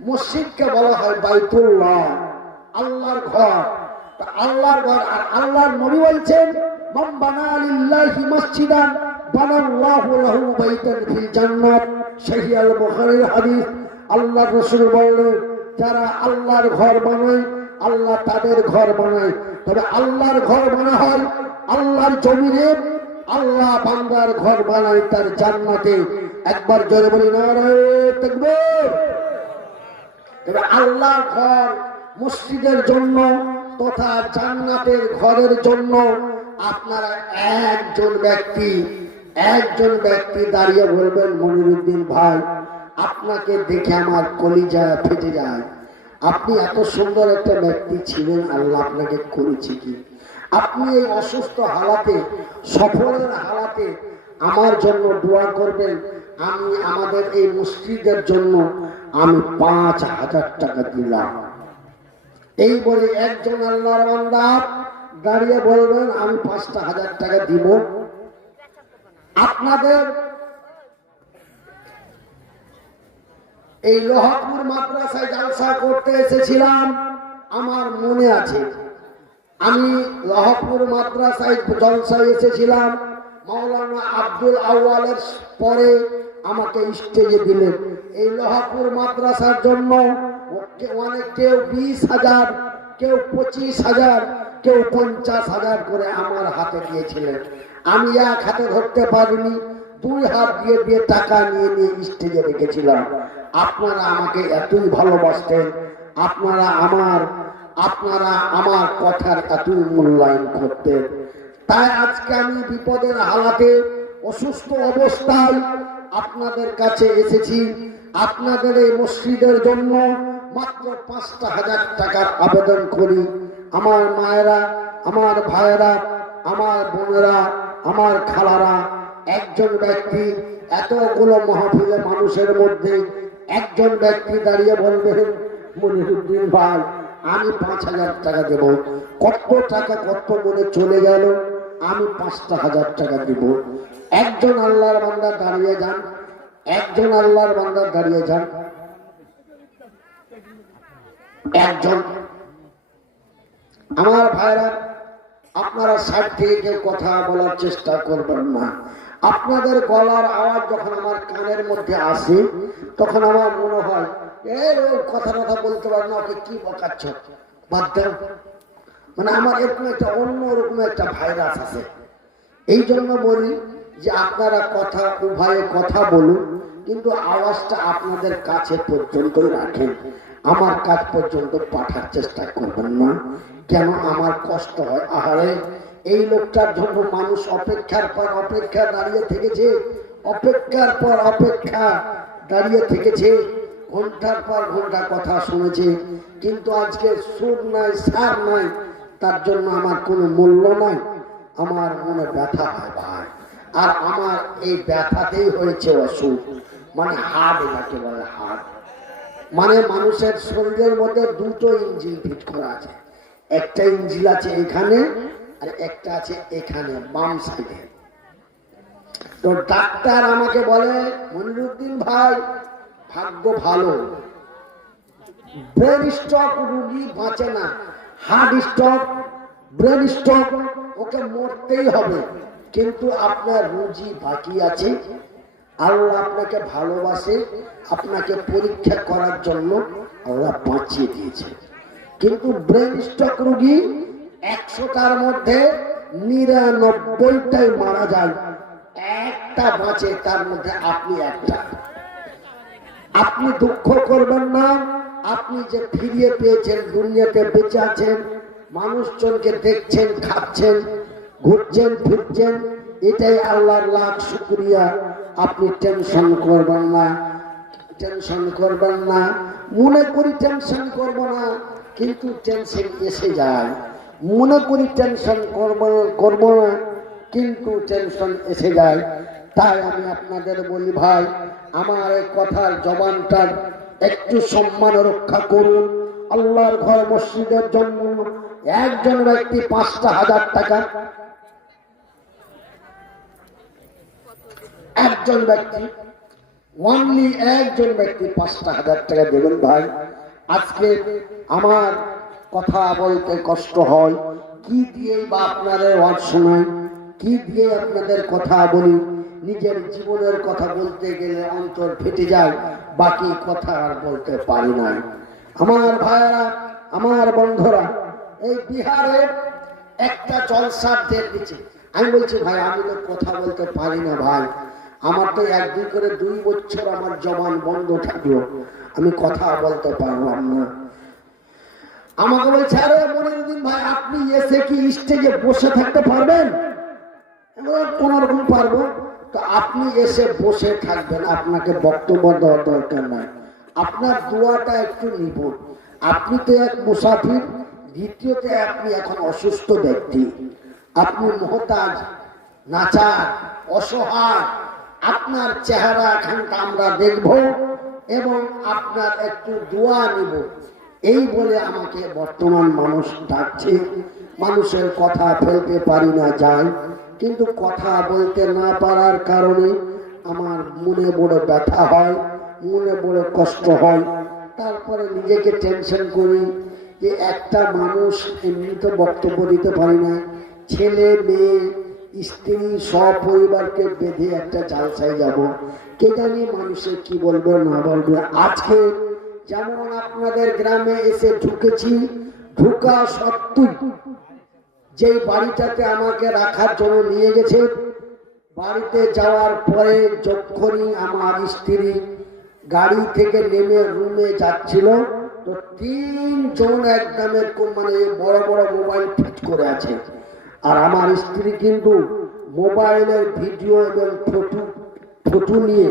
মসজিদকে বলা হয় বাইতুল্লাহ, আল্লাহর ঘর। আল্লাহর ঘর। আর আল্লাহর নবী বলছেন, মান বানা লিল্লাহি মসজিদান বানাল্লাহু লাহু বাইতান ফিল জান্নাত, সহিহ আল বুখারীর হাদিস। আল্লাহর রাসূল বললেন, যারা আল্লাহর ঘর বানায়, আল্লাহ তাদের ঘর বানায়। তবে আল্লাহর ঘর বানা হয় আল্লাহর জমিনে, আল্লাহ বান্দার ঘর বানায় তার জান্নাতে। একবার জোরে বলি নারায়ে তাকবীর। তবে আল্লাহর ঘর মসজিদের জন্য তথা জান্নাতের ঘরের জন্য আপনারা একজন ব্যক্তি দাঁড়িয়ে বলবেন, মনিরুদ্দিন ভাই, আপনাকে দেখে আমার কলিজা ফেটে যায়। আপনি এত সুন্দর একটা ব্যক্তি ছিলেন, আল্লাহ আপনাকে করেছে কি? আপনি এই অসুস্থ হালাতে, সফরের হালাতে আমার জন্য দোয়া করবেন। আমি আমাদের এই মসজিদের জন্য আমি 5,000 টাকা দিলাম। এই বলে একজন আল্লাহর বান্দা দাঁড়িয়ে বলবেন, আমি 5,000 টাকা দিব। আপনাদের এই লোহাপুর মাদ্রাসায় জলসা করতে এসেছিলাম, আমার মনে আছে। আমি লোহাপুর মাদ্রাসায় জলসায় এসেছিলাম, মাওলানা আব্দুল আউয়ালের পরে আমাকে স্টেজে দিলেন। এই লোহাপুর মাদ্রাসার জন্য অনেক, কেউ 20,000, কেউ 25,000, কেউ 50,000 করে আমার হাতে দিয়েছিলেন। আমি এক হাতে ধরতে পারিনি, 2 হাত দিয়ে টাকা নিয়ে স্টেজে রেখেছিলাম। আপনারা আমাকে এতই ভালোবাসতেন, আপনারা আমার কথার এতই মূল্যায়ন করতেন। তাই আজকে আমি বিপদের হালাতে, অসুস্থ অবস্থায় আপনাদের কাছে এসেছি। আপনাদের এই মসজিদের জন্য মাত্র 5,000 টাকার আবেদন করি। আমার মায়েরা, আমার ভাইয়েরা, আমার বোনেরা, আমার খালারা, একজন ব্যক্তি, এতগুলো মাহফিলে মানুষের মধ্যে একজন ব্যক্তি দাঁড়িয়ে বলবেন, মনিরুদ্দিন ভাই আমি 5,000 টাকা দেব। কত টাকা কত মনে চলে গেল, আমি 5,000 টাকা দিব। একজন আল্লাহর বান্দা দাঁড়িয়ে যান, একজন আল্লাহর বান্দা দাঁড়িয়ে যান। একজন। আমার ভাইরা, আপনারা সাইড থেকে কেউ কথা বলার চেষ্টা করবেন না। আপনাদের গলার আওয়াজ যখন আমার কানের মধ্যে আসে, তখন আমার মনে হয় এর কথা বলতে পারে না, ওকে কি বকাচ্ছ, বাদ দাও। মানে আমার এরকম একটা অন্যরকম একটা ভাইরাস আছে। এই জন্য বলি যে আপনারা উভয়ে কথা বলুন, কিন্তু আওয়াজটা আপনাদের কাছে পর্যন্তই রাখেন। আমার কাজ পর্যন্ত পাঠার চেষ্টা করবেন না। কেন আমার কষ্ট হয়? আহারে, এই লোকটার জন্য মানুষ অপেক্ষার পর অপেক্ষা দাঁড়িয়ে থেকেছে, অপেক্ষার পর অপেক্ষা দাঁড়িয়ে থেকেছে, ঘন্টার পর ঘন্টা কথা শুনেছে, কিন্তু আজকে সুর নাই, সার নাই, তার জন্য আমার কোনো মূল্য নাই। আমার মনে ব্যথা হয় ভাই, আর আমার এই ব্যথাতেই হয়েছে অসুখ, মানে হার্ট, এটাকে বলে হার্ট। মানে মানুষের শরীরের মধ্যে দুটো ইঞ্জিন ফিট করা আছে, একটা ইঞ্জিন আছে এখানে আর একটা আছে এখানে বাম সাইডে। তো ডাক্তার আমাকে বলে, মনিরুদ্দিন ভাই ভাগ্য ভালো, ব্রেন স্ট্রোক রোগী বাঁচে না, হার্ট স্ট্রোক, ব্রেন স্ট্রোক, ওকে মরতেই হবে, কিন্তু আপনার রুজি বাকি আছে। আল্লাহ আপনাকে ভালোবাসে, আপনাকে পরীক্ষা করার জন্য আল্লাহ বাঁচিয়ে দিয়েছে। কিন্তু ব্রেন স্ট্রোক রোগী 100টার মধ্যে 99টাই মারা যায়, একটা বাঁচে, তার মধ্যে আপনি একটা। আপনি দুঃখ করবেন না, আপনি যে ফিরিয়ে পেয়েছেন, দুনিয়াতে বেঁচে আছেন, মানুষজনকে দেখছেন, খাচ্ছেন, ঘুরছেন, ফিরছেন, এটাই আল্লাহর লাখ শুকরিয়া। আপনি টেনশন করবেন না, টেনশন করবেন না। মনে করি টেনশন করব না, কিন্তু টেনশন এসে যায়। মনে করি টেনশন করব না, কিন্তু টেনশন এসে যায়। তাই আমি আপনাদের বলি ভাই, আমার এই কথার জবানটার একটু সম্মান রক্ষা করুন। আল্লাহর ঘর মসজিদের জন্য একজন ব্যক্তি 5,000 টাকা, একজন ব্যক্তি, অনলি একজন ব্যক্তি 5,000 টাকা দেবেন ভাই। আজকে আমার কথা বলতে কষ্ট হয়, কি দিয়ে বা আপনাদের ওয়াজ শোনাই, কি দিয়ে আপনাদের কথা বলি। নিজের জীবনের কথা বলতে গেলে অন্তর ফেটে যায়, বাকি কথা আর বলতে পারি না। আমার ভাইয়েরা, আমার বন্ধুরা, এই বিহারের একটা জলসার ডেট দিচ্ছে। আমি বলছি ভাই, আমি তো কথা বলতে পারি না ভাই, আমার তো 1-2 করে 2 বছর আমার জবান বন্ধ থাকলো, আমি কথা বলতে পারলাম না। আমাকে বলছে, আরে মনিরুদ্দিন ভাই, আপনি এসে কি স্টেজে বসে থাকতে পারবেন? কোন রকম পারবো। তো আপনি এসে বসে থাকবেন, আপনাকে বক্তব্য দেওয়ার দরকার নাই, আপনার দোয়াটা একটু নিব। আপনি তো এক মুসাফির, দ্বিতীয়তে আপনি এখন অসুস্থ ব্যক্তি, আপনি মুহতাজ, নাচার, অসহায়। আপনার চেহারা এখানটা আমরা দেখব এবং আপনার একটু দোয়া নিব, এই বলে আমাকে বর্তমান মানুষ ডাকছে। মানুষের কথা ফেলতে পারি না যাই, কিন্তু কথা বলতে না পারার কারণে আমার মনে বড় ব্যথা হয়, মনে বড় কষ্ট হয়। তারপরে নিজেকে টেনশন করি যে একটা মানুষ এমনি তো বক্তব্য দিতে পারি না, ছেলে মেয়ে স্ত্রী সব পরিবারকে বেঁধে একটা জালসায় যাব, কে জানি মানুষের কি বলবে না বলবে। আজকে যেমন আপনাদের গ্রামে এসে ঢুকেছি, ঢুকা সত্ত্বেও যেই বাড়িটাতে আমাকে রাখার জন্য নিয়ে গেছে, বাড়িতে যাওয়ার পরে যখনই আমার স্ত্রী গাড়ি থেকে নেমে রুমে যাচ্ছিল, তো 3 জন একদমের মানে বড় বড় মোবাইল ফিট করে আছে। আর আমার স্ত্রী কিন্তু মোবাইলের ভিডিও এবং ফটো নিয়ে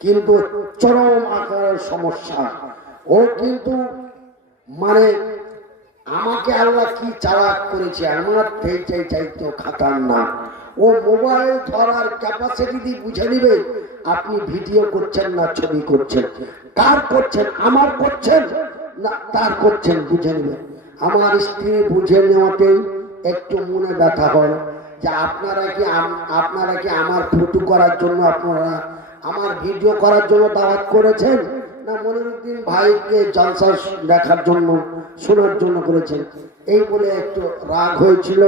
কিন্তু চরম আকারের সমস্যা। ও কিন্তু মানে আমাকে আল্লাহ কি চালাক করেছে, আমার চাইতে খাতার না। ও মোবাইল ধরার ক্যাপাসিটি দিয়ে বুঝে নিবে আপনি ভিডিও করছেন না ছবি করছেন, কার করছেন, আমার করছেন না তার করছেন, বুঝে নিবে। আমার স্ত্রী বুঝে নেওয়াতেই একটু মনে ব্যথা হয় যে আপনারা কি আমার ফটো করার জন্য, আপনারা আমার ভিডিও করার জন্য দাওয়াত করেছেন, না মনিরুদ্দিন ভাইকে জলসা দেখার জন্য, শোনার জন্য করেছেন? এই বলে একটু রাগ হয়েছিল।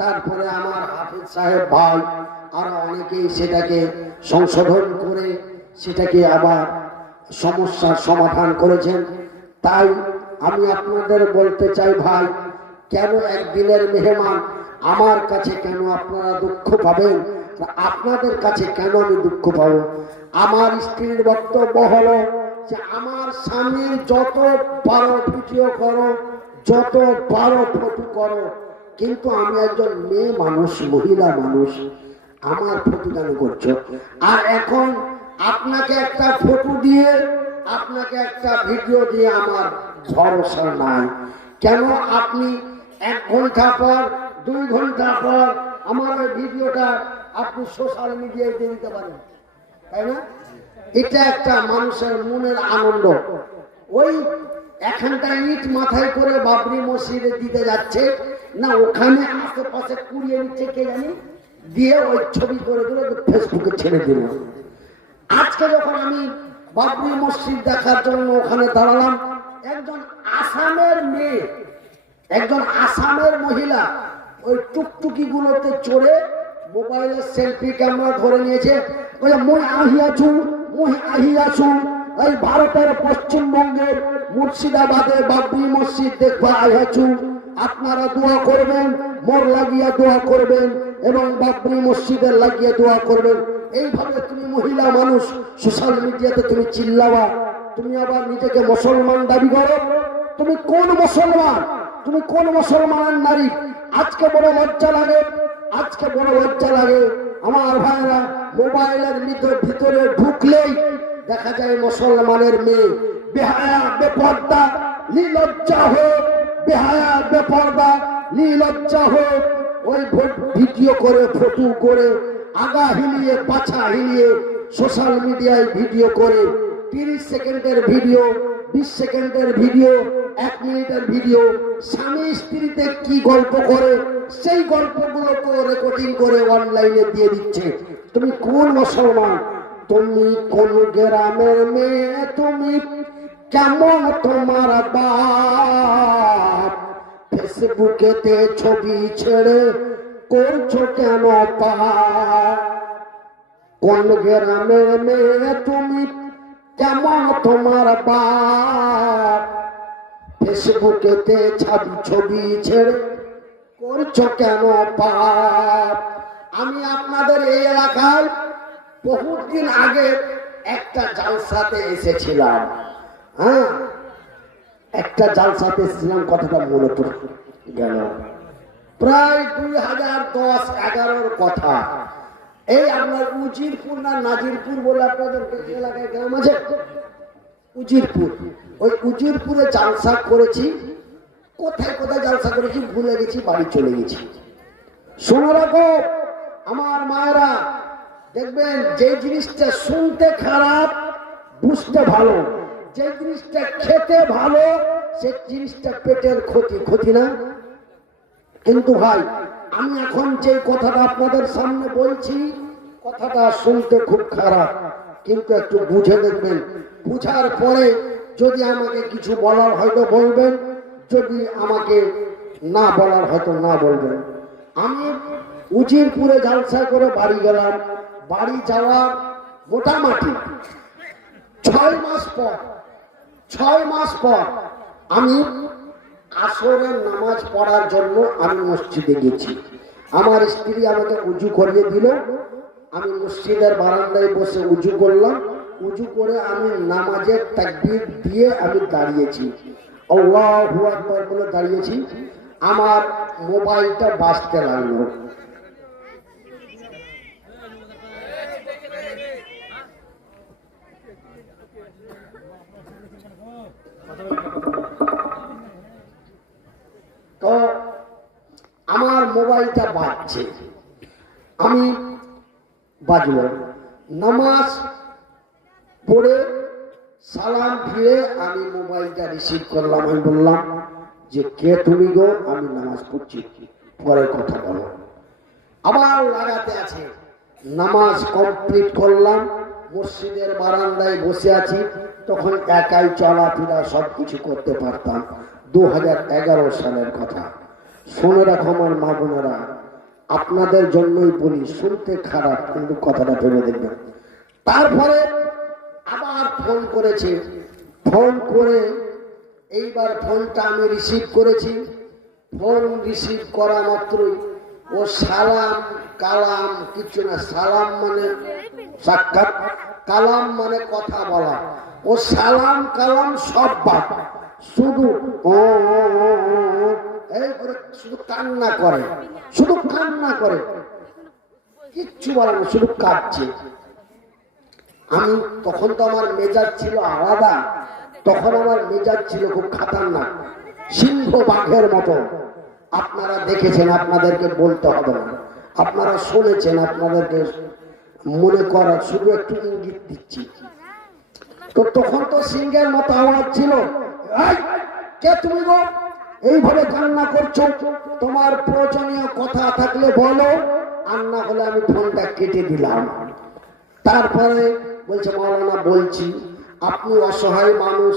তারপরে আমার হাফিজ সাহেব ভাই আর অনেকেই সেটাকে সংশোধন করে সেটাকে আবার সমস্যার সমাধান করেছেন। তাই আমি আপনাদের বলতে চাই ভাই, কেন একদিনের মেহমান আমার কাছে কেন আপনারা দুঃখ পাবেন, আপনাদের কাছে কেন আমি দুঃখ পাবো? আমার স্ত্রীর বক্তব্য হলো যে আমার স্বামীর যত পারো ভিডিও করো, যত পারো ফটো করো, কিন্তু আমি একজন মেয়ে মানুষ, মহিলা মানুষ, আমার ফটো কেন করছো? আর এখন আপনাকে একটা ফটো দিয়ে, আপনাকে একটা ভিডিও দিয়ে আমার ভরসা নাই। কেন আপনি 1 ঘন্টা পর, 2 ঘন্টা পর আমার ওই ভিডিওটা আপনি সোশ্যাল মিডিয়ায় দিয়ে দিতে পারেন, তাই না? এটা একটা মানুষের মনের আনন্দ। ওই এখানটা ইট মাথায় করে বাবরি মসজিদে দিতে যাচ্ছে না, ওখানে আশেপাশে কুড়িয়ে নিচ্ছে কে জানি, দিয়ে ওই ছবি করে দিল, ফেসবুকে ছেড়ে দিল। আজকে যখন আমি বাবরি মসজিদ দেখার জন্য ওখানে দাঁড়ালাম, একজন আসামের মেয়ে, একজন আসামের মহিলা ওই টুকটুকি গুলোতে চড়ে মোবাইলের সেলফি ক্যামেরা ধরে নিয়েছে। মই আহিয়াছু, মই আহিয়াছু, এই ভারতের পশ্চিমবঙ্গের মুর্শিদাবাদে বাবরি মসজিদ দেখবা আহিয়াছু, আপনারা দোয়া করবেন, মোর লাগিয়া দোয়া করবেন এবং বাবরি মসজিদের লাগিয়ে দোয়া করবেন। এইভাবে তুমি মহিলা মানুষ সোশ্যাল মিডিয়াতে তুমি চিল্লাবা, তুমি আবার নিজেকে মুসলমান দাবি করো। তুমি কোন মুসলমান? তুমি কোন মুসলমান নারী? আজকে বড় লজ্জা লাগে, আজকে বড় লজ্জা লাগে আমার ভাইরা। মোবাইলের ভিতরে ঢুকলেই দেখা যায় মুসলমানের মেয়ে বেহায়া, বেপর্দা, নির্লজ্জা হোক, বেহায়া, বেপর্দা, নির্লজ্জা হোক, ওই ভিডিও করে, ফটো করে, আগা হিলিয়ে পাছা হিলিয়ে সোশ্যাল মিডিয়ায় ভিডিও করে, 30 সেকেন্ডের ভিডিও, 20 সেকেন্ডের ভিডিও, 1 মিনিটের ভিডিও, স্বামী স্ত্রীতে কি গল্প করে সেই গল্পগুলোকে রেকর্ডিং করে অনলাইনে দিয়ে দিচ্ছে। তুমি কোন মুসলমান? তুমি কোন গ্রামের মেয়ে? তুমি কেমন তোমার বাপ? ফেসবুকেতে ছবি ছেড়ে করছো কেন পাপ? কোন গ্রামের মেয়ে? তুমি কেমন তোমার বাপ? ফেসবুকেতে ছবি ছেড়ে করছো কেন পাপ? আমি আপনাদের এই এলাকায় বহুত দিন আগে একটা জালসাতে এসেছিলাম। হ্যাঁ, একটা জালসাতে এসেছিলাম, কথাটা মনে পড়ে গেল, প্রায় 2010-11 কথা। এই আপনার উজিরপুর না নাজিরপুর বলে আপনাদের এলাকায় গ্রাম আছে, উজিরপুর। ওই উজিরপুরে জালসা করেছি। কোথায় কোথায় জালসা করেছি ভুলে গেছি, বাড়ি চলে গেছি। শোনো রাখো আমার মায়েরা, দেখবেন যে জিনিসটা শুনতে খারাপ বুঝতে ভালো, যে জিনিসটা খেতে ভালো সে জিনিসটা পেটের ক্ষতি, ক্ষতি না? কিন্তু ভাই আমি এখন যে কথাটা আপনাদের সামনে বলছি, কথাটা শুনতে খুব খারাপ, কিন্তু একটু বুঝে দেখবেন। বুঝার পরে যদি আমাকে কিছু বলার হয়তো বলবেন, যদি আমাকে না বলার হয়তো না বলবেন। আমি উজিরপুরে জালসা করে বাড়ি গেলাম। বাড়ি যাওয়ার মোটামুটি 6 মাস পর আমি আসরের নামাজ পড়ার জন্য আমি মসজিদে গেছি। আমার স্ত্রী আমাকে উজু করিয়ে দিল। আমি মসজিদের বারান্দায় বসে উজু করলাম। উজু করে আমি নামাজের তাকবীর দিয়ে আমি দাঁড়িয়েছি, আল্লাহু আকবার বলে দাঁড়িয়েছি। আমার মোবাইলটা বাজতে লাগলো। তো আমার মোবাইলটা বাজছে, আমি বাজল, নামাজ পড়ে সালাম ফিরে আমি মোবাইলটা রিসিভ করলাম। আমি বললাম যে কে তুমি গো? আমি নামাজ পড়ছি, পরে কথা বলো। আবার লাগাতে আছে। নামাজ কমপ্লিট করলাম, মসজিদের বারান্দায় বসে আছি। তখন একাই চলাফেরা সবকিছু করতে পারতাম। 2011 সালের কথা। শুনে রাখো আমার মা বোনেরা, আপনাদের জন্যই বলি, শুনতে খারাপ কিন্তু কথাটা ভেবে দেখবেন। তারপরে আবার ফোন করেছে, ফোন করে এইবার ফোনটা আমি রিসিভ করেছি। ফোন রিসিভ করা মাত্রই ও সালাম কালাম কিছু না, সালাম মানে সাক্ষাৎ, কালাম মানে কথা বলা। ও সালাম কালাম সব বাদ, শুধু ও এই করে শুধু কান্না করে, শুধু কান্না করে, কিচ্ছু বলে না, শুধু কাঁদছে। আমি তখন তো আমার মেজাজ ছিল আলাদা, তখন আমার মেজাজ ছিল খুব খাতারনাক, সিংহ বাঘের মতো। আপনারা দেখেছেন, আপনাদেরকে বলতে হবে না, আপনারা শুনেছেন, আপনাদেরকে মনে করার শুধু একটু ইঙ্গিত দিচ্ছি। তো তখন তো সিংহের মতো আওয়াজ ছিল, এই কে তুমি গো, এইভাবে কান্না করছো, তোমার প্রয়োজনীয় কথা থাকলে বলো, আর না হলে আমি ফোনটা কেটে দিলাম। তারপরে বলছে, মাওলানা বলছি, আপনি অসহায় মানুষ,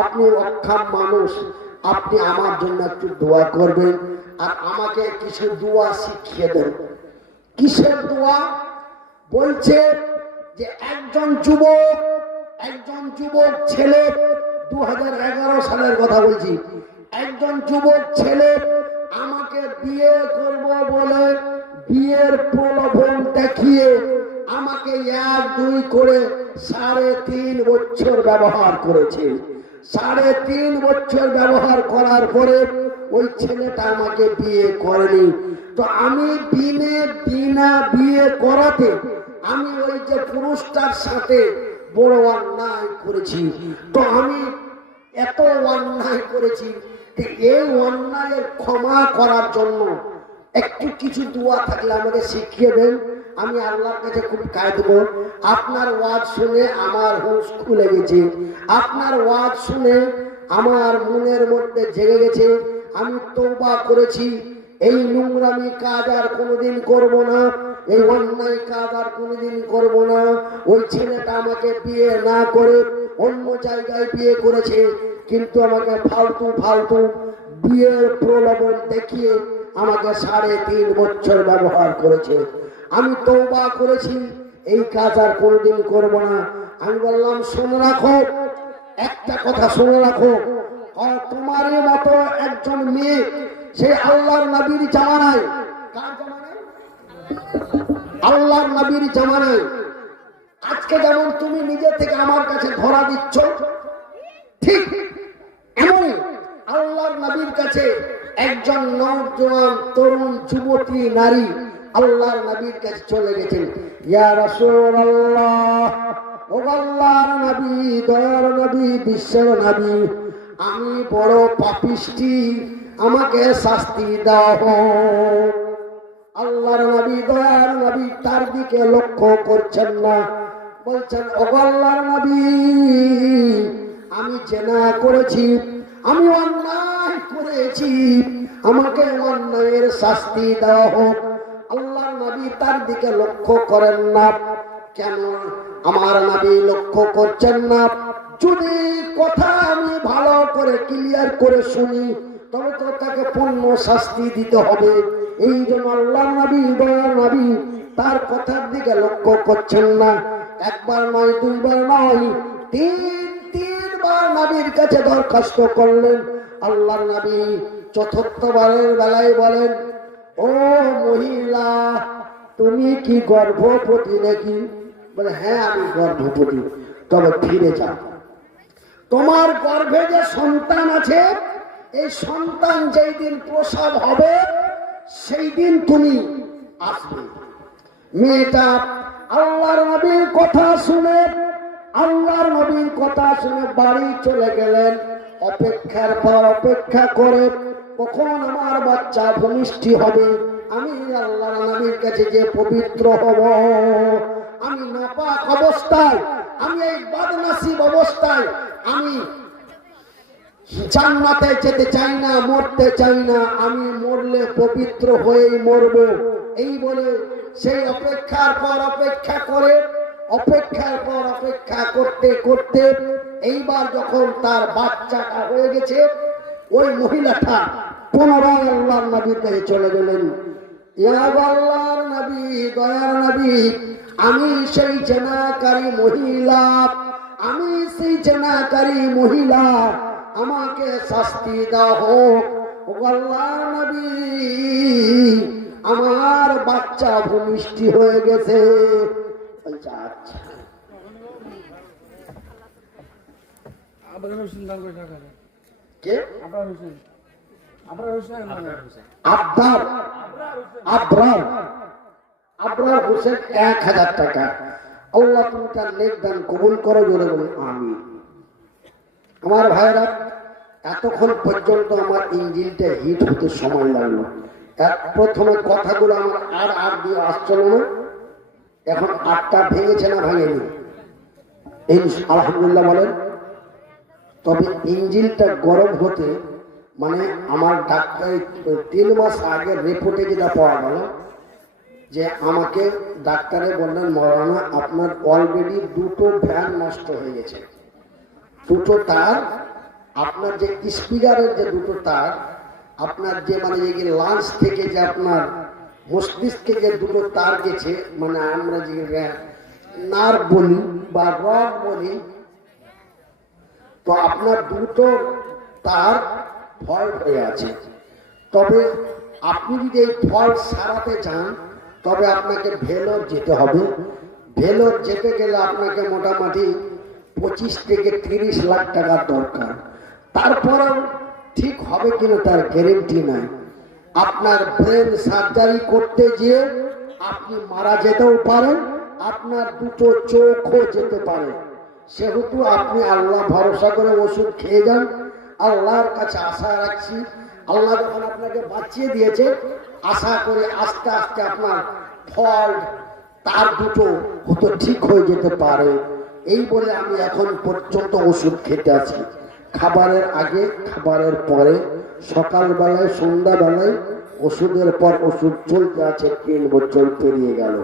আপনি অক্ষম মানুষ, আপনি আমার জন্য একটু দোয়া করবেন, আর আমাকে কিছু দোয়া শিখিয়ে দেন। কিসের দোয়া? বলছে যে একজন যুবক ছেলে, 2011 সালের কথা বলছি, একজন যুবক ছেলে আমাকে বিয়ে করব বলে বিয়ের প্রলোভন দেখিয়ে আমাকে 1-2 করে 3.5 বছর ব্যবহার করেছে। 3.5 বছর ব্যবহার করার পরে ওই ছেলেটা আমাকে বিয়ে করেনি। তো আমি বিনা বিয়ে করাতে আমি ওই যে পুরুষটার সাথে বড় অন্যায় করেছি। তো আমি এত অন্যায় করেছি, এই অন্যায়ের ক্ষমা করার জন্য একটু কিছু দোয়া থাকলে আমাকে শিখিয়ে দেন, আমি আল্লাহর কাছে খুব কাঁদব। আপনার ওয়াজ শুনে আমার হুঁশ খুলে গেছে, আপনার ওয়াজ শুনে আমার মনের মধ্যে জেগে গেছে, আমি তওবা করেছি, এই নোংরামি কাজ আর কোনোদিন করব না, এই অন্যায় কাজ আর কোনোদিন করব না। ওই ছেলেটা আমাকে বিয়ে না করে অন্য জায়গায় বিয়ে করেছে, কিন্তু আমাকে ফালতু বিয়ের প্রলোভন দেখিয়ে আমাকে 3.5 বছর ব্যবহার করেছে। আমি তওবা করেছি, এই কাজ আর কোনোদিন করব না। আমি বললাম, শুনে রাখো, একটা কথা শুনে রাখো, তোমারই মতো একজন মেয়ে সেই আল্লাহর নবীর জামানায়, কার জামানায়? আল্লাহর নবীর জামানায়। আজকে যেমন তুমি নিজে থেকে আমার কাছে ধরা দিচ্ছ, ঠিক এমনই আল্লাহর নবীর কাছে একজন নওজোয়ান তরুণ যুবতী নারী আল্লাহর নবীর কাছে চলে গেছেন। ইয়া রাসূলুল্লাহ, ও আল্লাহর নবী, দয়ার নবী, বিশ্বের নবী, আমি বড় পাপিষ্টি, আমাকে শাস্তি দাও। আল্লাহর নবী, দয়ার নবী তার দিকে লক্ষ্য করছেন না, বলছেন, ও আল্লাহর নবী, আমি জেনা করেছি, আমি অন্যায় করেছি, আমাকে অন্যায়ের শাস্তি দেওয়া হোক। আল্লাহর নবী তার দিকে লক্ষ্য করেন না। কেন আমার নবী লক্ষ্য করছেন না? যদি কথা আমি ভালো করে ক্লিয়ার করে শুনি, তবে তো তাকে পূর্ণ শাস্তি দিতে হবে। এই জন্য আল্লাহর নবী, দয়ার নবী তার কথার দিকে লক্ষ্য করছেন না। একবার নয়, দুইবার নয়, তিনবার নবীর কাছে দরখাস্ত করলেন। আল্লাহর নবী চতুর্থবারের বেলায় বলেন, ও মহিলা, তুমি কি গর্ভবতী নাকি? বলে, হ্যাঁ আমি গর্ভবতী। তবে ফিরে যাও, তোমার গর্ভে যে সন্তান আছে, এই সন্তান যেই দিন প্রসব হবে সেই দিন তুমি আসবে। মেয়েটা আল্লাহর নবীর কথা শুনে বাড়ি চলে গেলেন। অপেক্ষার পর অপেক্ষা করে কখন আমার বাচ্চা ভূমিষ্ঠি হবে, আমি আল্লাহর নবীর কাছে যে পবিত্র হব, আমি নাপাক অবস্থায়, আমি এই বদনসিব অবস্থায় আমি জান্নাতে যেতে চাই না, মরতে চাই না, আমি মরলে পবিত্র হয়েই মরব। এই বলে সেই অপেক্ষার পর অপেক্ষা করে, অপেক্ষার পর অপেক্ষা করতে করতে এইবার যখন তার বাচ্চাটা হয়ে গেছে, ওই মহিলাটা পুনরায় আল্লাহর নবীর কাছে চলে গেলেন। ইয়া আল্লাহর নবী, দয়ার নবী, আমি সেই জেনাকারী মহিলা, আমি সেই জেনাকারী মহিলা, আমাকে শাস্তি দাও হোক। ও আল্লাহর নবী, আমার বাচ্চা ভূমিষ্ঠি হয়ে গেছে। আচ্ছা, কে? আবরার আবরার আবরার হোসেন 1000 টাকা। আল্লাহ তুমি তার নেক দান কবুল করো, জোরে বলে আমিন। আমার ভাইরা, এতক্ষণ পর্যন্ত আমার ইঞ্জিনটা হিট হতে সময় লাগলো। প্রথমে কথাগুলো আমার আর দিয়ে আসছিল না, এখন আটটা ভেঙেছে না ভাঙেনি? আলহামদুলিল্লাহ বলেন। তবে ইঞ্জিনটা গরম হতে মানে আমার ডাক্তার 3 মাস আগে রিপোর্টে যেটা পাওয়া গেল যে আমাকে ডাক্তারে বললেন, মৌলানা আপনার অলরেডি 2টো ফ্যান নষ্ট হয়ে গেছে, 2টো তার, আপনার যে স্পিকারের যে 2টো তার, আপনার যে মানে যে লাঞ্চ থেকে যে আপনার মস্তিষ্কে যে 2টো তার গেছে, মানে আমরা যে নার্ভ বলি বা রগ বলি, তো আপনার 2টো তার ফল্ট হয়ে আছে। তবে আপনি যদি এই ফল্ট সারাতে চান তবে আপনাকে ভেলোর যেতে হবে। ভেলোর যেতে গেলে আপনাকে মোটামুটি 25 থেকে 30 লাখ টাকার দরকার। তারপরেও ঠিক হবে কিনা তার গ্যারেন্টি নাই। আপনার ব্রেন সার্জারি করতে গিয়ে আপনি মারা যেতেও পারেন, আপনার 2টো চোখও যেতে পারে। সেহেতু আপনি আল্লাহ ভরসা করে ওষুধ খেয়ে যান। আল্লাহর কাছে আশা রাখছি, আল্লাহ যখন আপনাকে বাঁচিয়ে দিয়েছে, আশা করে আস্তে আস্তে আপনার ফল্ট তার 2টো হয়তো ঠিক হয়ে যেতে পারে। এই বলে আমি এখন পর্যন্ত ওষুধ খেতে আছি, খাবারের আগে, খাবারের পরে, সকালবেলায়, সন্ধ্যাবেলায়, ওষুধের পর ওষুধ চলতে আছে। 3 বছর পেরিয়ে গেল।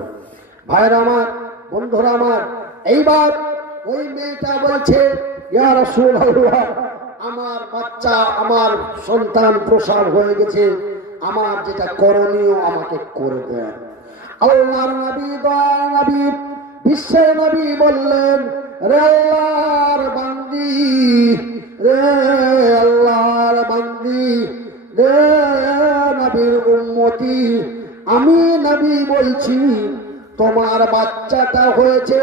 ভাইরা আমার, বন্ধুরা আমার, এইবার ওই মেয়েটা বলছে, ইয়া রাসূলুল্লাহ, আমার বাচ্চা, আমার সন্তান প্রসব হয়ে গেছে, আমার যেটা করণীয় আমাকে করে দেন। আল্লাহর নবী, দয়ার নবী, বিশ্বের নবী বললেন, রে আল্লাহর বান্দি, রে আল্লাহর বান্দি, রে নবীর উম্মতি, আমি নবী বলছি, তোমার বাচ্চাটা হয়েছে,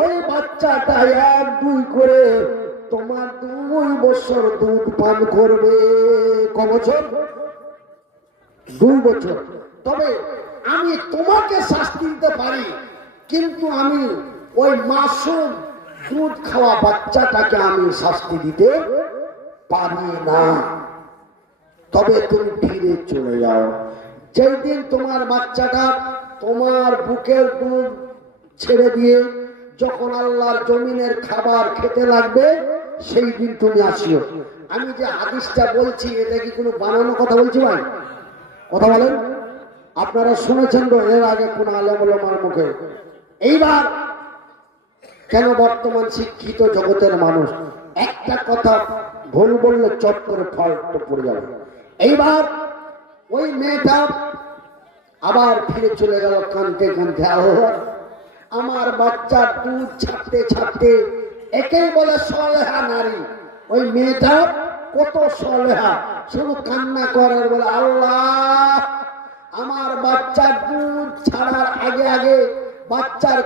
ওই বাচ্চাটা 1-2 করে তোমার 2 বছর দুধ পান করবে। ক বছর? 2 বছর। তবে আমি তোমাকে শাস্তি দিতে পারি, কিন্তু আমি ওই মাসুম দুধ খাওয়া বাচ্চাটাকে আমি শাস্তি দিতে পারি না। তবে তুমি ফিরে চলে যাও। যেই দিন তোমার বাচ্চাটা তোমার বুকের দুধ ছেড়ে দিয়ে যখন আল্লাহর জমিনের খাবার খেতে লাগবে, সেই দিন তুমি আসিও। আমি যে হাদিসটা বলছি, এটা কি কোনো বানানো কথা বলছি ভাই? কথা বলেন। আপনারা শুনেছেন তো এর আগে কোন আলেম ওলামার মুখে? এইবার কেন বর্তমান শিক্ষিত জগতের মানুষ একটা কথা ভুল বললে চট করে ফল্ট পড়ে যাবে। এইবার ওই মেয়েটা আবার ফিরে চলে গেল কাঁদতে কাঁদতে, আল্লাহ আমার বাচ্চার দুধ ছাড়তে ছাড়তে, একেই বলে সলেহা নারী। ওই মেয়েটা কত সলেহা, শুধু কান্না করার বলে, আল্লাহ আমার বাচ্চার দুধ ছাড়ার আগে আগে, বাচ্চার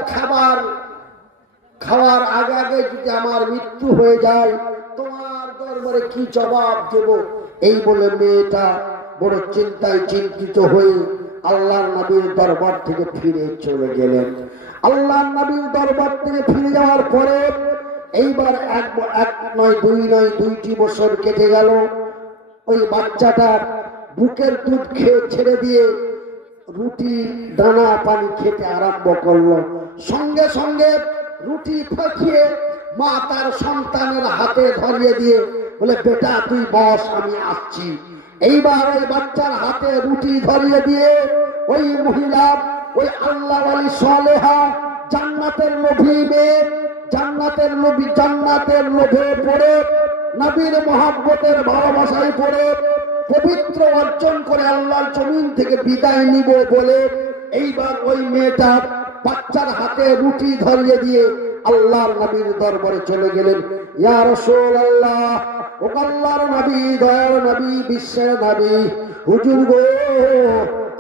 খাওয়ার আগে আগে যদি আমার মৃত্যু হয়ে যায়, তোমার দরবারে কি জবাব দেব? এই বলে মেয়েটা বড় চিন্তায় চিন্তিত হয়ে আল্লাহর নবীর দরবার থেকে ফিরে চলে গেলেন। আল্লাহর নবীর দরবার থেকে ফিরে যাওয়ার পরে এইবার 1 নয় 2 নয় 2টি বছর কেটে গেল। ওই বাচ্চাটার বুকের দুধ খেয়ে ছেড়ে দিয়ে রুটি দানা পানি খেতে আরম্ভ করলো। সঙ্গে সঙ্গে রুটি ফাঁকিয়ে মা তার সন্তানের হাতে ধরিয়ে দিয়ে বলে, বেটা তুই বস, আমি আসছি। এইবার ওই বাচ্চার হাতে রুটি ধরিয়ে দিয়ে ওই মহিলা, ওই আল্লাহ ওয়ালি সালেহা, জান্নাতের লোভী মেয়ে, জান্নাতের লোভে পড়ে, নবীর মহব্বতের ভালোবাসায় পড়ে, পবিত্র অর্জন করে আল্লাহর জমিন থেকে বিদায় নিব বলে এইবার ওই মেয়েটা বাচ্চার হাতে রুটি ধরিয়ে দিয়ে আল্লাহর নবীর দরবারে চলে গেলেন। ইয়া রাসূলুল্লাহ, ও আল্লাহর নবী, দয়ার নবী, বিশ্বের নবী, হুজুর গো,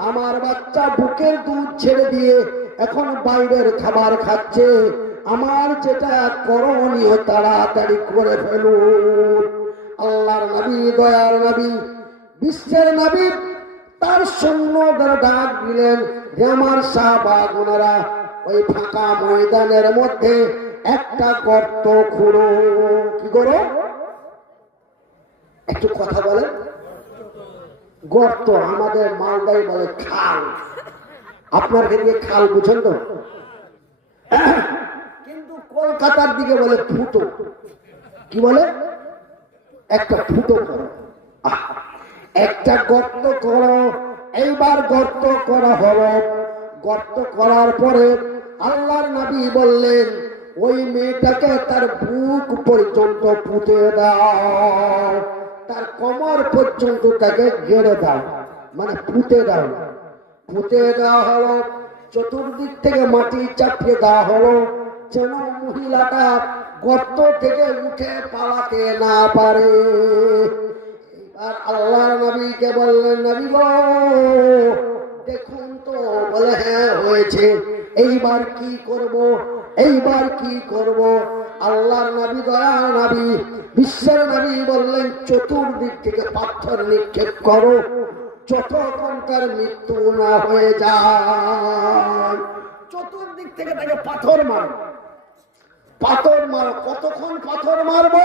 আমার বাচ্চা বুকের দুধ ছেড়ে দিয়ে এখন বাইরের খাবার খাচ্ছে, আমার যেটা করণীয় তাড়াতাড়ি করে ফেলুন। আল্লাহর নবী, দয়ার নবী, বিশ্বের নবী তার সৈন্যদের ডাক দিলেন, যে আমার সাহাবাগণেরা ওই ফাঁকা ময়দানের মধ্যে একটা গর্ত খুঁড়ো। কি করো? একটু কথা বলে। গর্ত আমাদের মালদায় বলে খাল, আপনার দিকে খাল বুঝেন তো, কিন্তু কলকাতার দিকে বলে ফুটো। কি বলে? একটা ফুটো করো, একটা গর্ত করো। এইবার গর্ত করা হলো। গর্ত করার পরে আল্লাহর নবী বললেন, ওই মেয়েটাকে তার বুক পর্যন্ত পুঁতে দাও, তার কোমর পর্যন্ত তাকে গেড়ে দাও, মানে পুঁতে দাও। পুঁতে দেওয়া হলো, চতুর্দিক থেকে মাটি চাপিয়ে দেওয়া হলো, যেন মহিলাটা গর্ত থেকে উঠে পালাতে না পারে। আর আল্লাহর নবীকে বললেন, নবী গো দেখুন তো। বলে, হ্যাঁ হয়েছে, এইবার কি করব, এইবার কি করব? আল্লাহর নবী, দয়ার নবী, বিশ্বের নবী বললেন, চতুর্দিক থেকে পাথর নিক্ষেপ করো, যতক্ষণ তার মৃত্যু না হয়ে যায়। চতুর্দিক থেকে তাকে পাথর মারো, পাথর মারো। কতক্ষণ পাথর মারবো?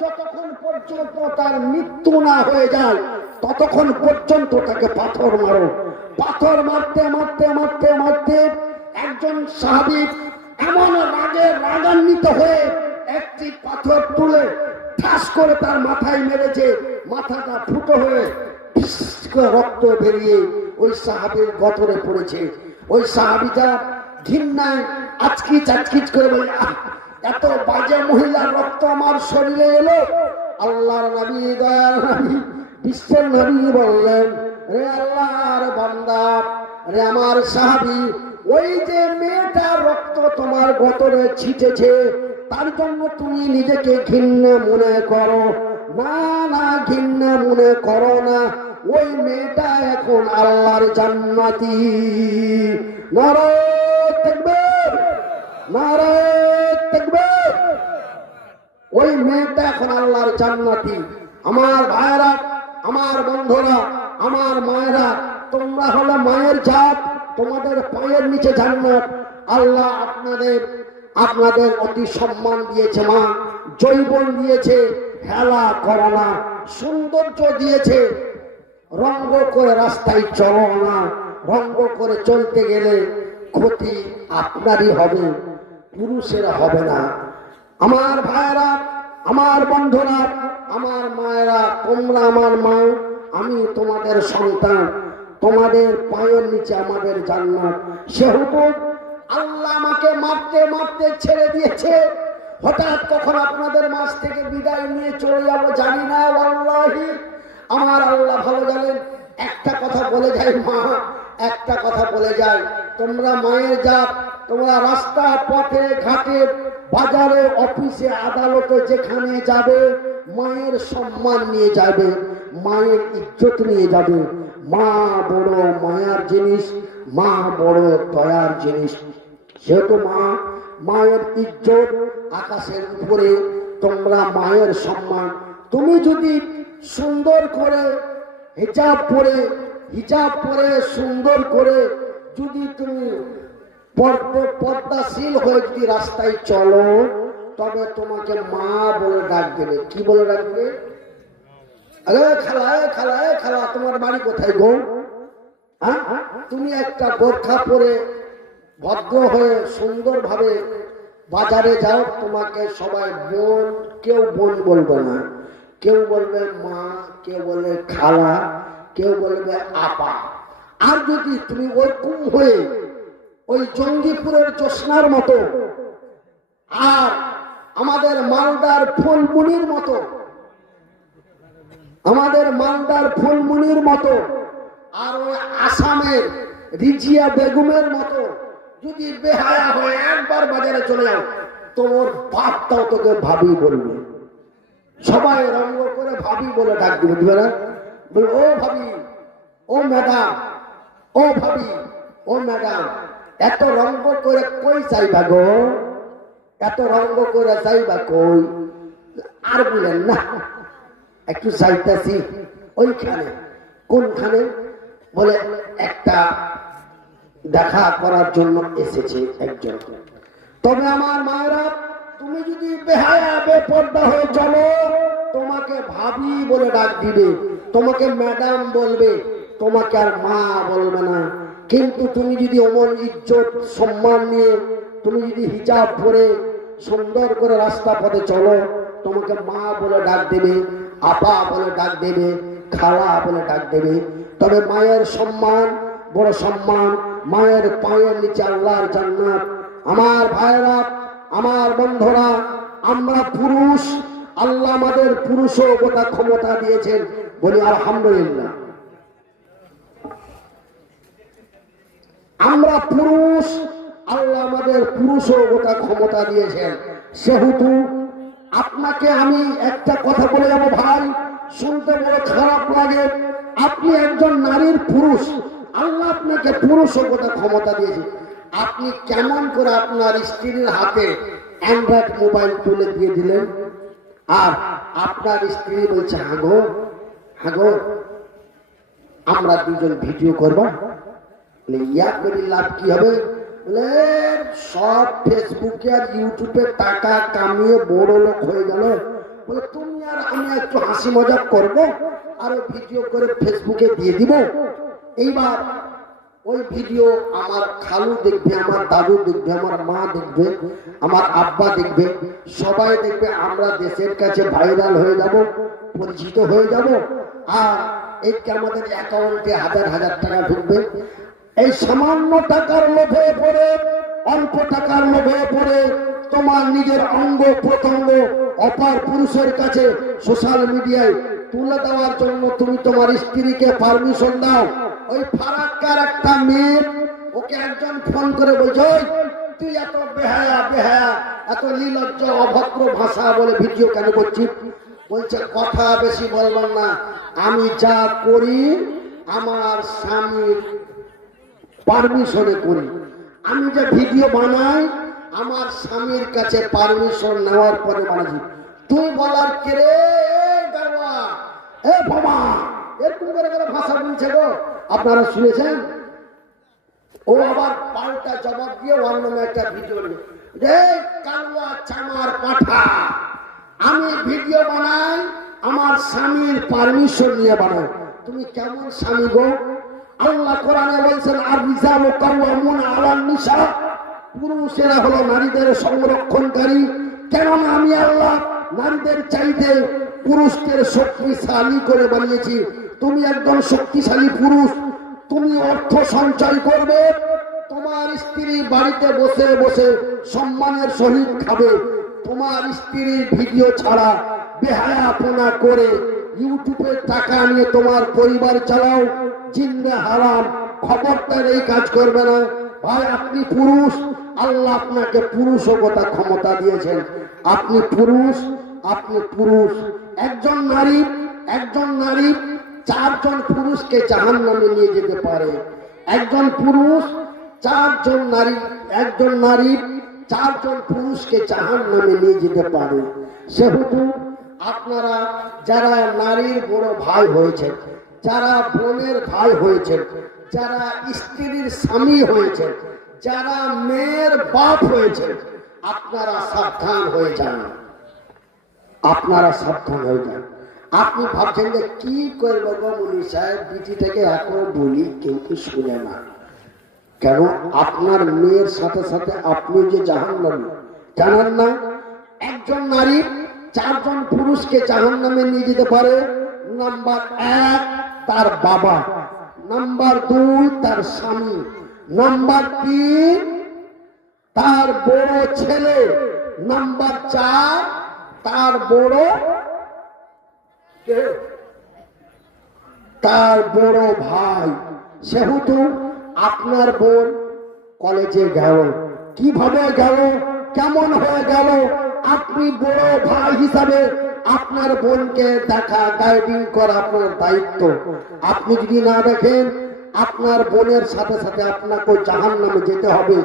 যতক্ষণ পর্যন্ত তার মৃত্যু না হয়ে যায়, ততক্ষণ পর্যন্ত তাকে পাথর মারো। পাথর মারতে মারতে মারতে মারতে একজন সাহাবী এমন রাগান্বিত হয়ে একটি পাথর তুলে ঠাস করে তার মাথায় মেরেছে। মাথাটা ফুটো হয়ে রক্ত বেরিয়ে ওই সাহাবীর গতরে পড়েছে। ওই সাহাবীটা ঘৃণায় আচকিচ আচকিচ করে বলে, এত বাজে মহিলার রক্ত আমার শরীরে এলো। আল্লাহর নবী, দয়ার নবী, বিশ্বের নবী বললেন, রে আল্লাহর বান্দা, রে আমার সাহাবী, ওই যে মেয়েটার রক্ত তোমার গতরে ছিটেছে, তার জন্য তুমি নিজেকে ঘৃণা মনে করো না? না, ঘৃণা মনে করো না। ওই মেয়েটা এখন আল্লাহর জান্নাতি। নারায়ে তাকবীর, নারায়ে তাকবীর। ওই মেয়েটা এখন আল্লাহর জান্নাতি। আমার ভাইয়েরা, আমার বন্ধুরা, আমার মায়েরা, তোমরা হলো মায়ের জাত, তোমাদের পায়ের নিচে জান্নাত। আল্লাহ আপনাদের অতি সম্মান দিয়েছে, মা যৌবন দিয়েছে, হেলা করো না, সৌন্দর্য দিয়েছে। রঙ্গ করে রাস্তায় চলো না, রঙ্গ করে চলতে গেলে ক্ষতি আপনারই হবে, পুরুষেরা হবে না। আমার ভাইয়েরা, আমার বন্ধুরা, আমার মায়েরা, তোমরা আমার মা, আমি তোমাদের সন্তান, তোমাদের পায়ের নিচে আমাদের জান্নাত। সেহেতু আল্লাহ আমাকে মারতে মারতে ছেড়ে দিয়েছে। হঠাৎ কখন আপনাদের মাঝ থেকে বিদায় নিয়ে চলে যাবো জানি না। আল্লাহি আমার আল্লাহ ভালো জানেন। একটা কথা বলে যায় মা, একটা কথা বলে যায়, তোমরা মায়ের জাত, তোমরা রাস্তা পথে ঘাটে বাজারে অফিসে আদালতে যেখানে যাবে, মায়ের সম্মান নিয়ে যাবে, মায়ের ইজ্জত নিয়ে যাবে। মা বড় মায়ার জিনিস, মা বড় দয়ার জিনিস। যেহেতু মায়ের ইজ্জত আকাশের উপরে, তোমরা মায়ের সম্মান। তুমি যদি সুন্দর করে হিজাব পরে সুন্দর করে যদি তুমি পর্দাশীল হয়ে যদি রাস্তায় চলো, তবে তোমাকে মা বলে ডাক দেবে। কি বলে ডাকবে? আরে খালা, খালা, খালা, তোমার বাড়ি কোথায় গো? হ্যাঁ, তুমি একটা বোরখা পরে ভদ্র হয়ে সুন্দরভাবে বাজারে যাও, তোমাকে সবাই বোন, কেউ বোন বলবে না, কেউ বলবে মা, কেউ বলবে খালা, কেউ বলবে আপা। আর যদি তুমি ওরকম হয়ে ওই জঙ্গিপুরের জোসনার মতো, আর আমাদের মালদার ফুলমুনির মতো, আমাদের মালদার ফুলমুনির মতো, আর ওই আসামের রিজিয়া বেগমের মতো যদি বেহায়া হয়ে একবার বাজারে চলে যাও, তোমার বাপটাও তোকে ভাবি বলবে। সবাই রঙ্গ করে ভাবি বলে ডাক দিবে, দিবে না? বলবে ও ভাবি, ও ম্যাডাম, ও ভাবি, ও ম্যাডাম, এত রঙ্গ করে কই যাইবা গো? এত রঙ্গ করে যাইবা কই? আর বলেন না, একটু যাইতেছি ওইখানে। কোনখানে? বলে একটা দেখা করার জন্য এসেছে একজন। তবে আমার মায়েরা, তুমি যদি বেহায়া বেপর্দা হয়ে চলো, তোমাকে ভাবি বলে ডাক দিবে, তোমাকে ম্যাডাম বলবে, তোমাকে আর মা বলবে না। কিন্তু তুমি যদি অমন ইজ্জত সম্মান নিয়ে তুমি যদি হিজাব পরে সুন্দর করে রাস্তা পথে চলো, তোমাকে মা বলে ডাক দেবে, আপা বলে ডাক দেবে, খালা বলে ডাক দেবে। তবে মায়ের সম্মান বড় সম্মান, মায়ের পায়ের নিচে আল্লাহর জান্নাত। আমার ভাইরা, আমার বন্ধুরা, আমরা পুরুষ, আল্লাহ আমাদের পুরুষও গোটা ক্ষমতা দিয়েছেন, বলি আলহামদুলিল্লাহ। আমরা পুরুষ, আল্লাহ আমাদের পুরুষও গোটা ক্ষমতা দিয়েছেন। সেহেতু আপনাকে আমি একটা কথা বলে যাবো ভাই, শুনতে বড় খারাপ লাগে। আপনি একজন নারীর পুরুষ, আল্লাহ আপনাকে পুরুষও গোটা ক্ষমতা দিয়েছে। আপনি কেমন করে আপনার স্ত্রীর হাতে অ্যান্ড্রয়েড মোবাইল তুলে দিয়ে দিলেন, আর আপনার স্ত্রী বলছে হাগো হাগো আমরা দুজন ভিডিও করবো। ইয়া করে লাভ কি হবে? বলে সব ফেসবুকে আর ইউটিউবে টাকা কামিয়ে বড় লোক হয়ে গেল। বলে তুমি আর আমি একটু হাসি মজাক করবো আর ভিডিও করে ফেসবুকে দিয়ে দিব। এইবার ওই ভিডিও আমার খালু দেখবে, আমার দাদু দেখবে, আমার মা দেখবে, আমার আব্বা দেখবে, সবাই দেখবে। আমরা দেশের কাছে ভাইরাল হয়ে যাব, পরিচিত হয়ে যাব। আর এইটা আমাদের অ্যাকাউন্টে হাজার হাজার টাকা ঢুকবে। এই সামান্য টাকার লোভে পড়ে, অল্প টাকার লোভে পড়ে তোমার নিজের অঙ্গ প্রত্যঙ্গ অপার পুরুষের কাছে সোশ্যাল মিডিয়ায় তুলে দেওয়ার জন্য তুমি তোমার স্ত্রীকে পারমিশন দাও। ওই ফারাক্কার একটা মেয়ে, ওকে একজন ফোন করে বলছে, তুই এত বেহায়া বেহায়া, এত নির্লজ্জ অভদ্র ভাষা বলে ভিডিও কেন করছিস? বলছে কথা বেশি বলবেন না, আমি যা করি আমার স্বামীর পারমিশনে করি। আমি যে ভিডিও বানাই আমার স্বামীর কাছে পারমিশন নেওয়ার পরে বানাচ্ছি। তুই বলার কে রে গারওয়া, এ বোমা, এরকম করে করে ভাষা বলছে গো, আপনারা শুনেছেন? ও আবার পাল্টা জবাব দিয়ে অন্য একটা ভিডিও রে কালুয়া চামার পাঠা, আমি ভিডিও বানাই আমার স্বামীর পারমিশন নিয়ে বানাই। তুমি কেমন স্বামী গো? আল্লাহ কোরআনে বলছেন আর রিজালু কাওয়ামুন আলান নিসা, পুরুষেরা হলো নারীদের সংরক্ষণকারী। কেননা আমি আল্লাহ নারীদের চাইতে পুরুষদের শক্তিশালী করে বানিয়েছি। তুমি একজন শক্তিশালী পুরুষ, তুমি অর্থ সঞ্চয় করবে, তোমার স্ত্রী বাড়িতে বসে বসে সম্মানের সহিত খাবে। তোমার স্ত্রীর ভিডিও ছাড়া বেহায়াপনা করে ইউটিউবে টাকা নিয়ে তোমার পরিবার চালাও, জিন্দে হারাম। খবরদার এই কাজ করবে না ভাই। আপনি পুরুষ, আল্লাহ আপনাকে পুরুষতা ক্ষমতা দিয়েছেন। আপনি পুরুষ, আপনি পুরুষ। একজন নারী চারজন পুরুষকে জাহান্নামে নিয়ে যেতে পারে। একজন পুরুষ চারজন নারী, একজন নারী চারজন পুরুষকে জাহান্নামে নিয়ে যেতে পারে। সেহেতু আপনারা যারা নারীর বড় ভাই হয়েছেন, যারা বোনের ভাই হয়েছেন, যারা স্ত্রীর স্বামী হয়েছেন, যারা মেয়ের বাপ হয়েছেন, আপনারা সাবধান হয়ে যান। আপনারা সাবধান হয়ে যান। আপনি ভাবছেন যে কি করবো গো মুনি সাহেব, বিটিটাকে এখন বলি কিন্তু শুনে না কেন? আপনার মেয়ের সাথে সাথে আপনি যে জাহান্নামী জানেন না? একজন নারী চারজন পুরুষকে জাহান্নামে নিয়ে যেতে পারে। নাম্বার 1 তার বাবা, নাম্বার 2 তার স্বামী, নাম্বার 3 তার বড় ছেলে, নাম্বার 4 তার বড় ভাই। সেহেতু আপনার বোন কলেজে গেল, কিভাবে গেল, কেমন হয়ে গেল, আপনি বড় ভাই হিসাবে আপনার বোনকে দেখা, গাইডিং করা আপনার দায়িত্ব। আপনি যদি না দেখেন আপনার বোনের সাথে সাথে আপনাকে জাহান্নামে যেতে হবে,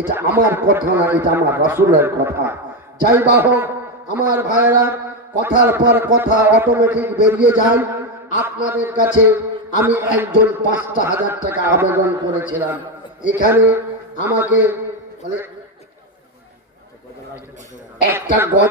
এটা আমার কথা না, এটা আমার রাসূলের কথা। যাই বা হোক আমার ভাইয়েরা, কথার পর কথা অটোমেটিক বেরিয়ে যায়। আপনাদের কাছে আমি একজন ৫,০০০ টাকা আবেদন করেছিলাম। এখানে আমাকে মানে একটা গজ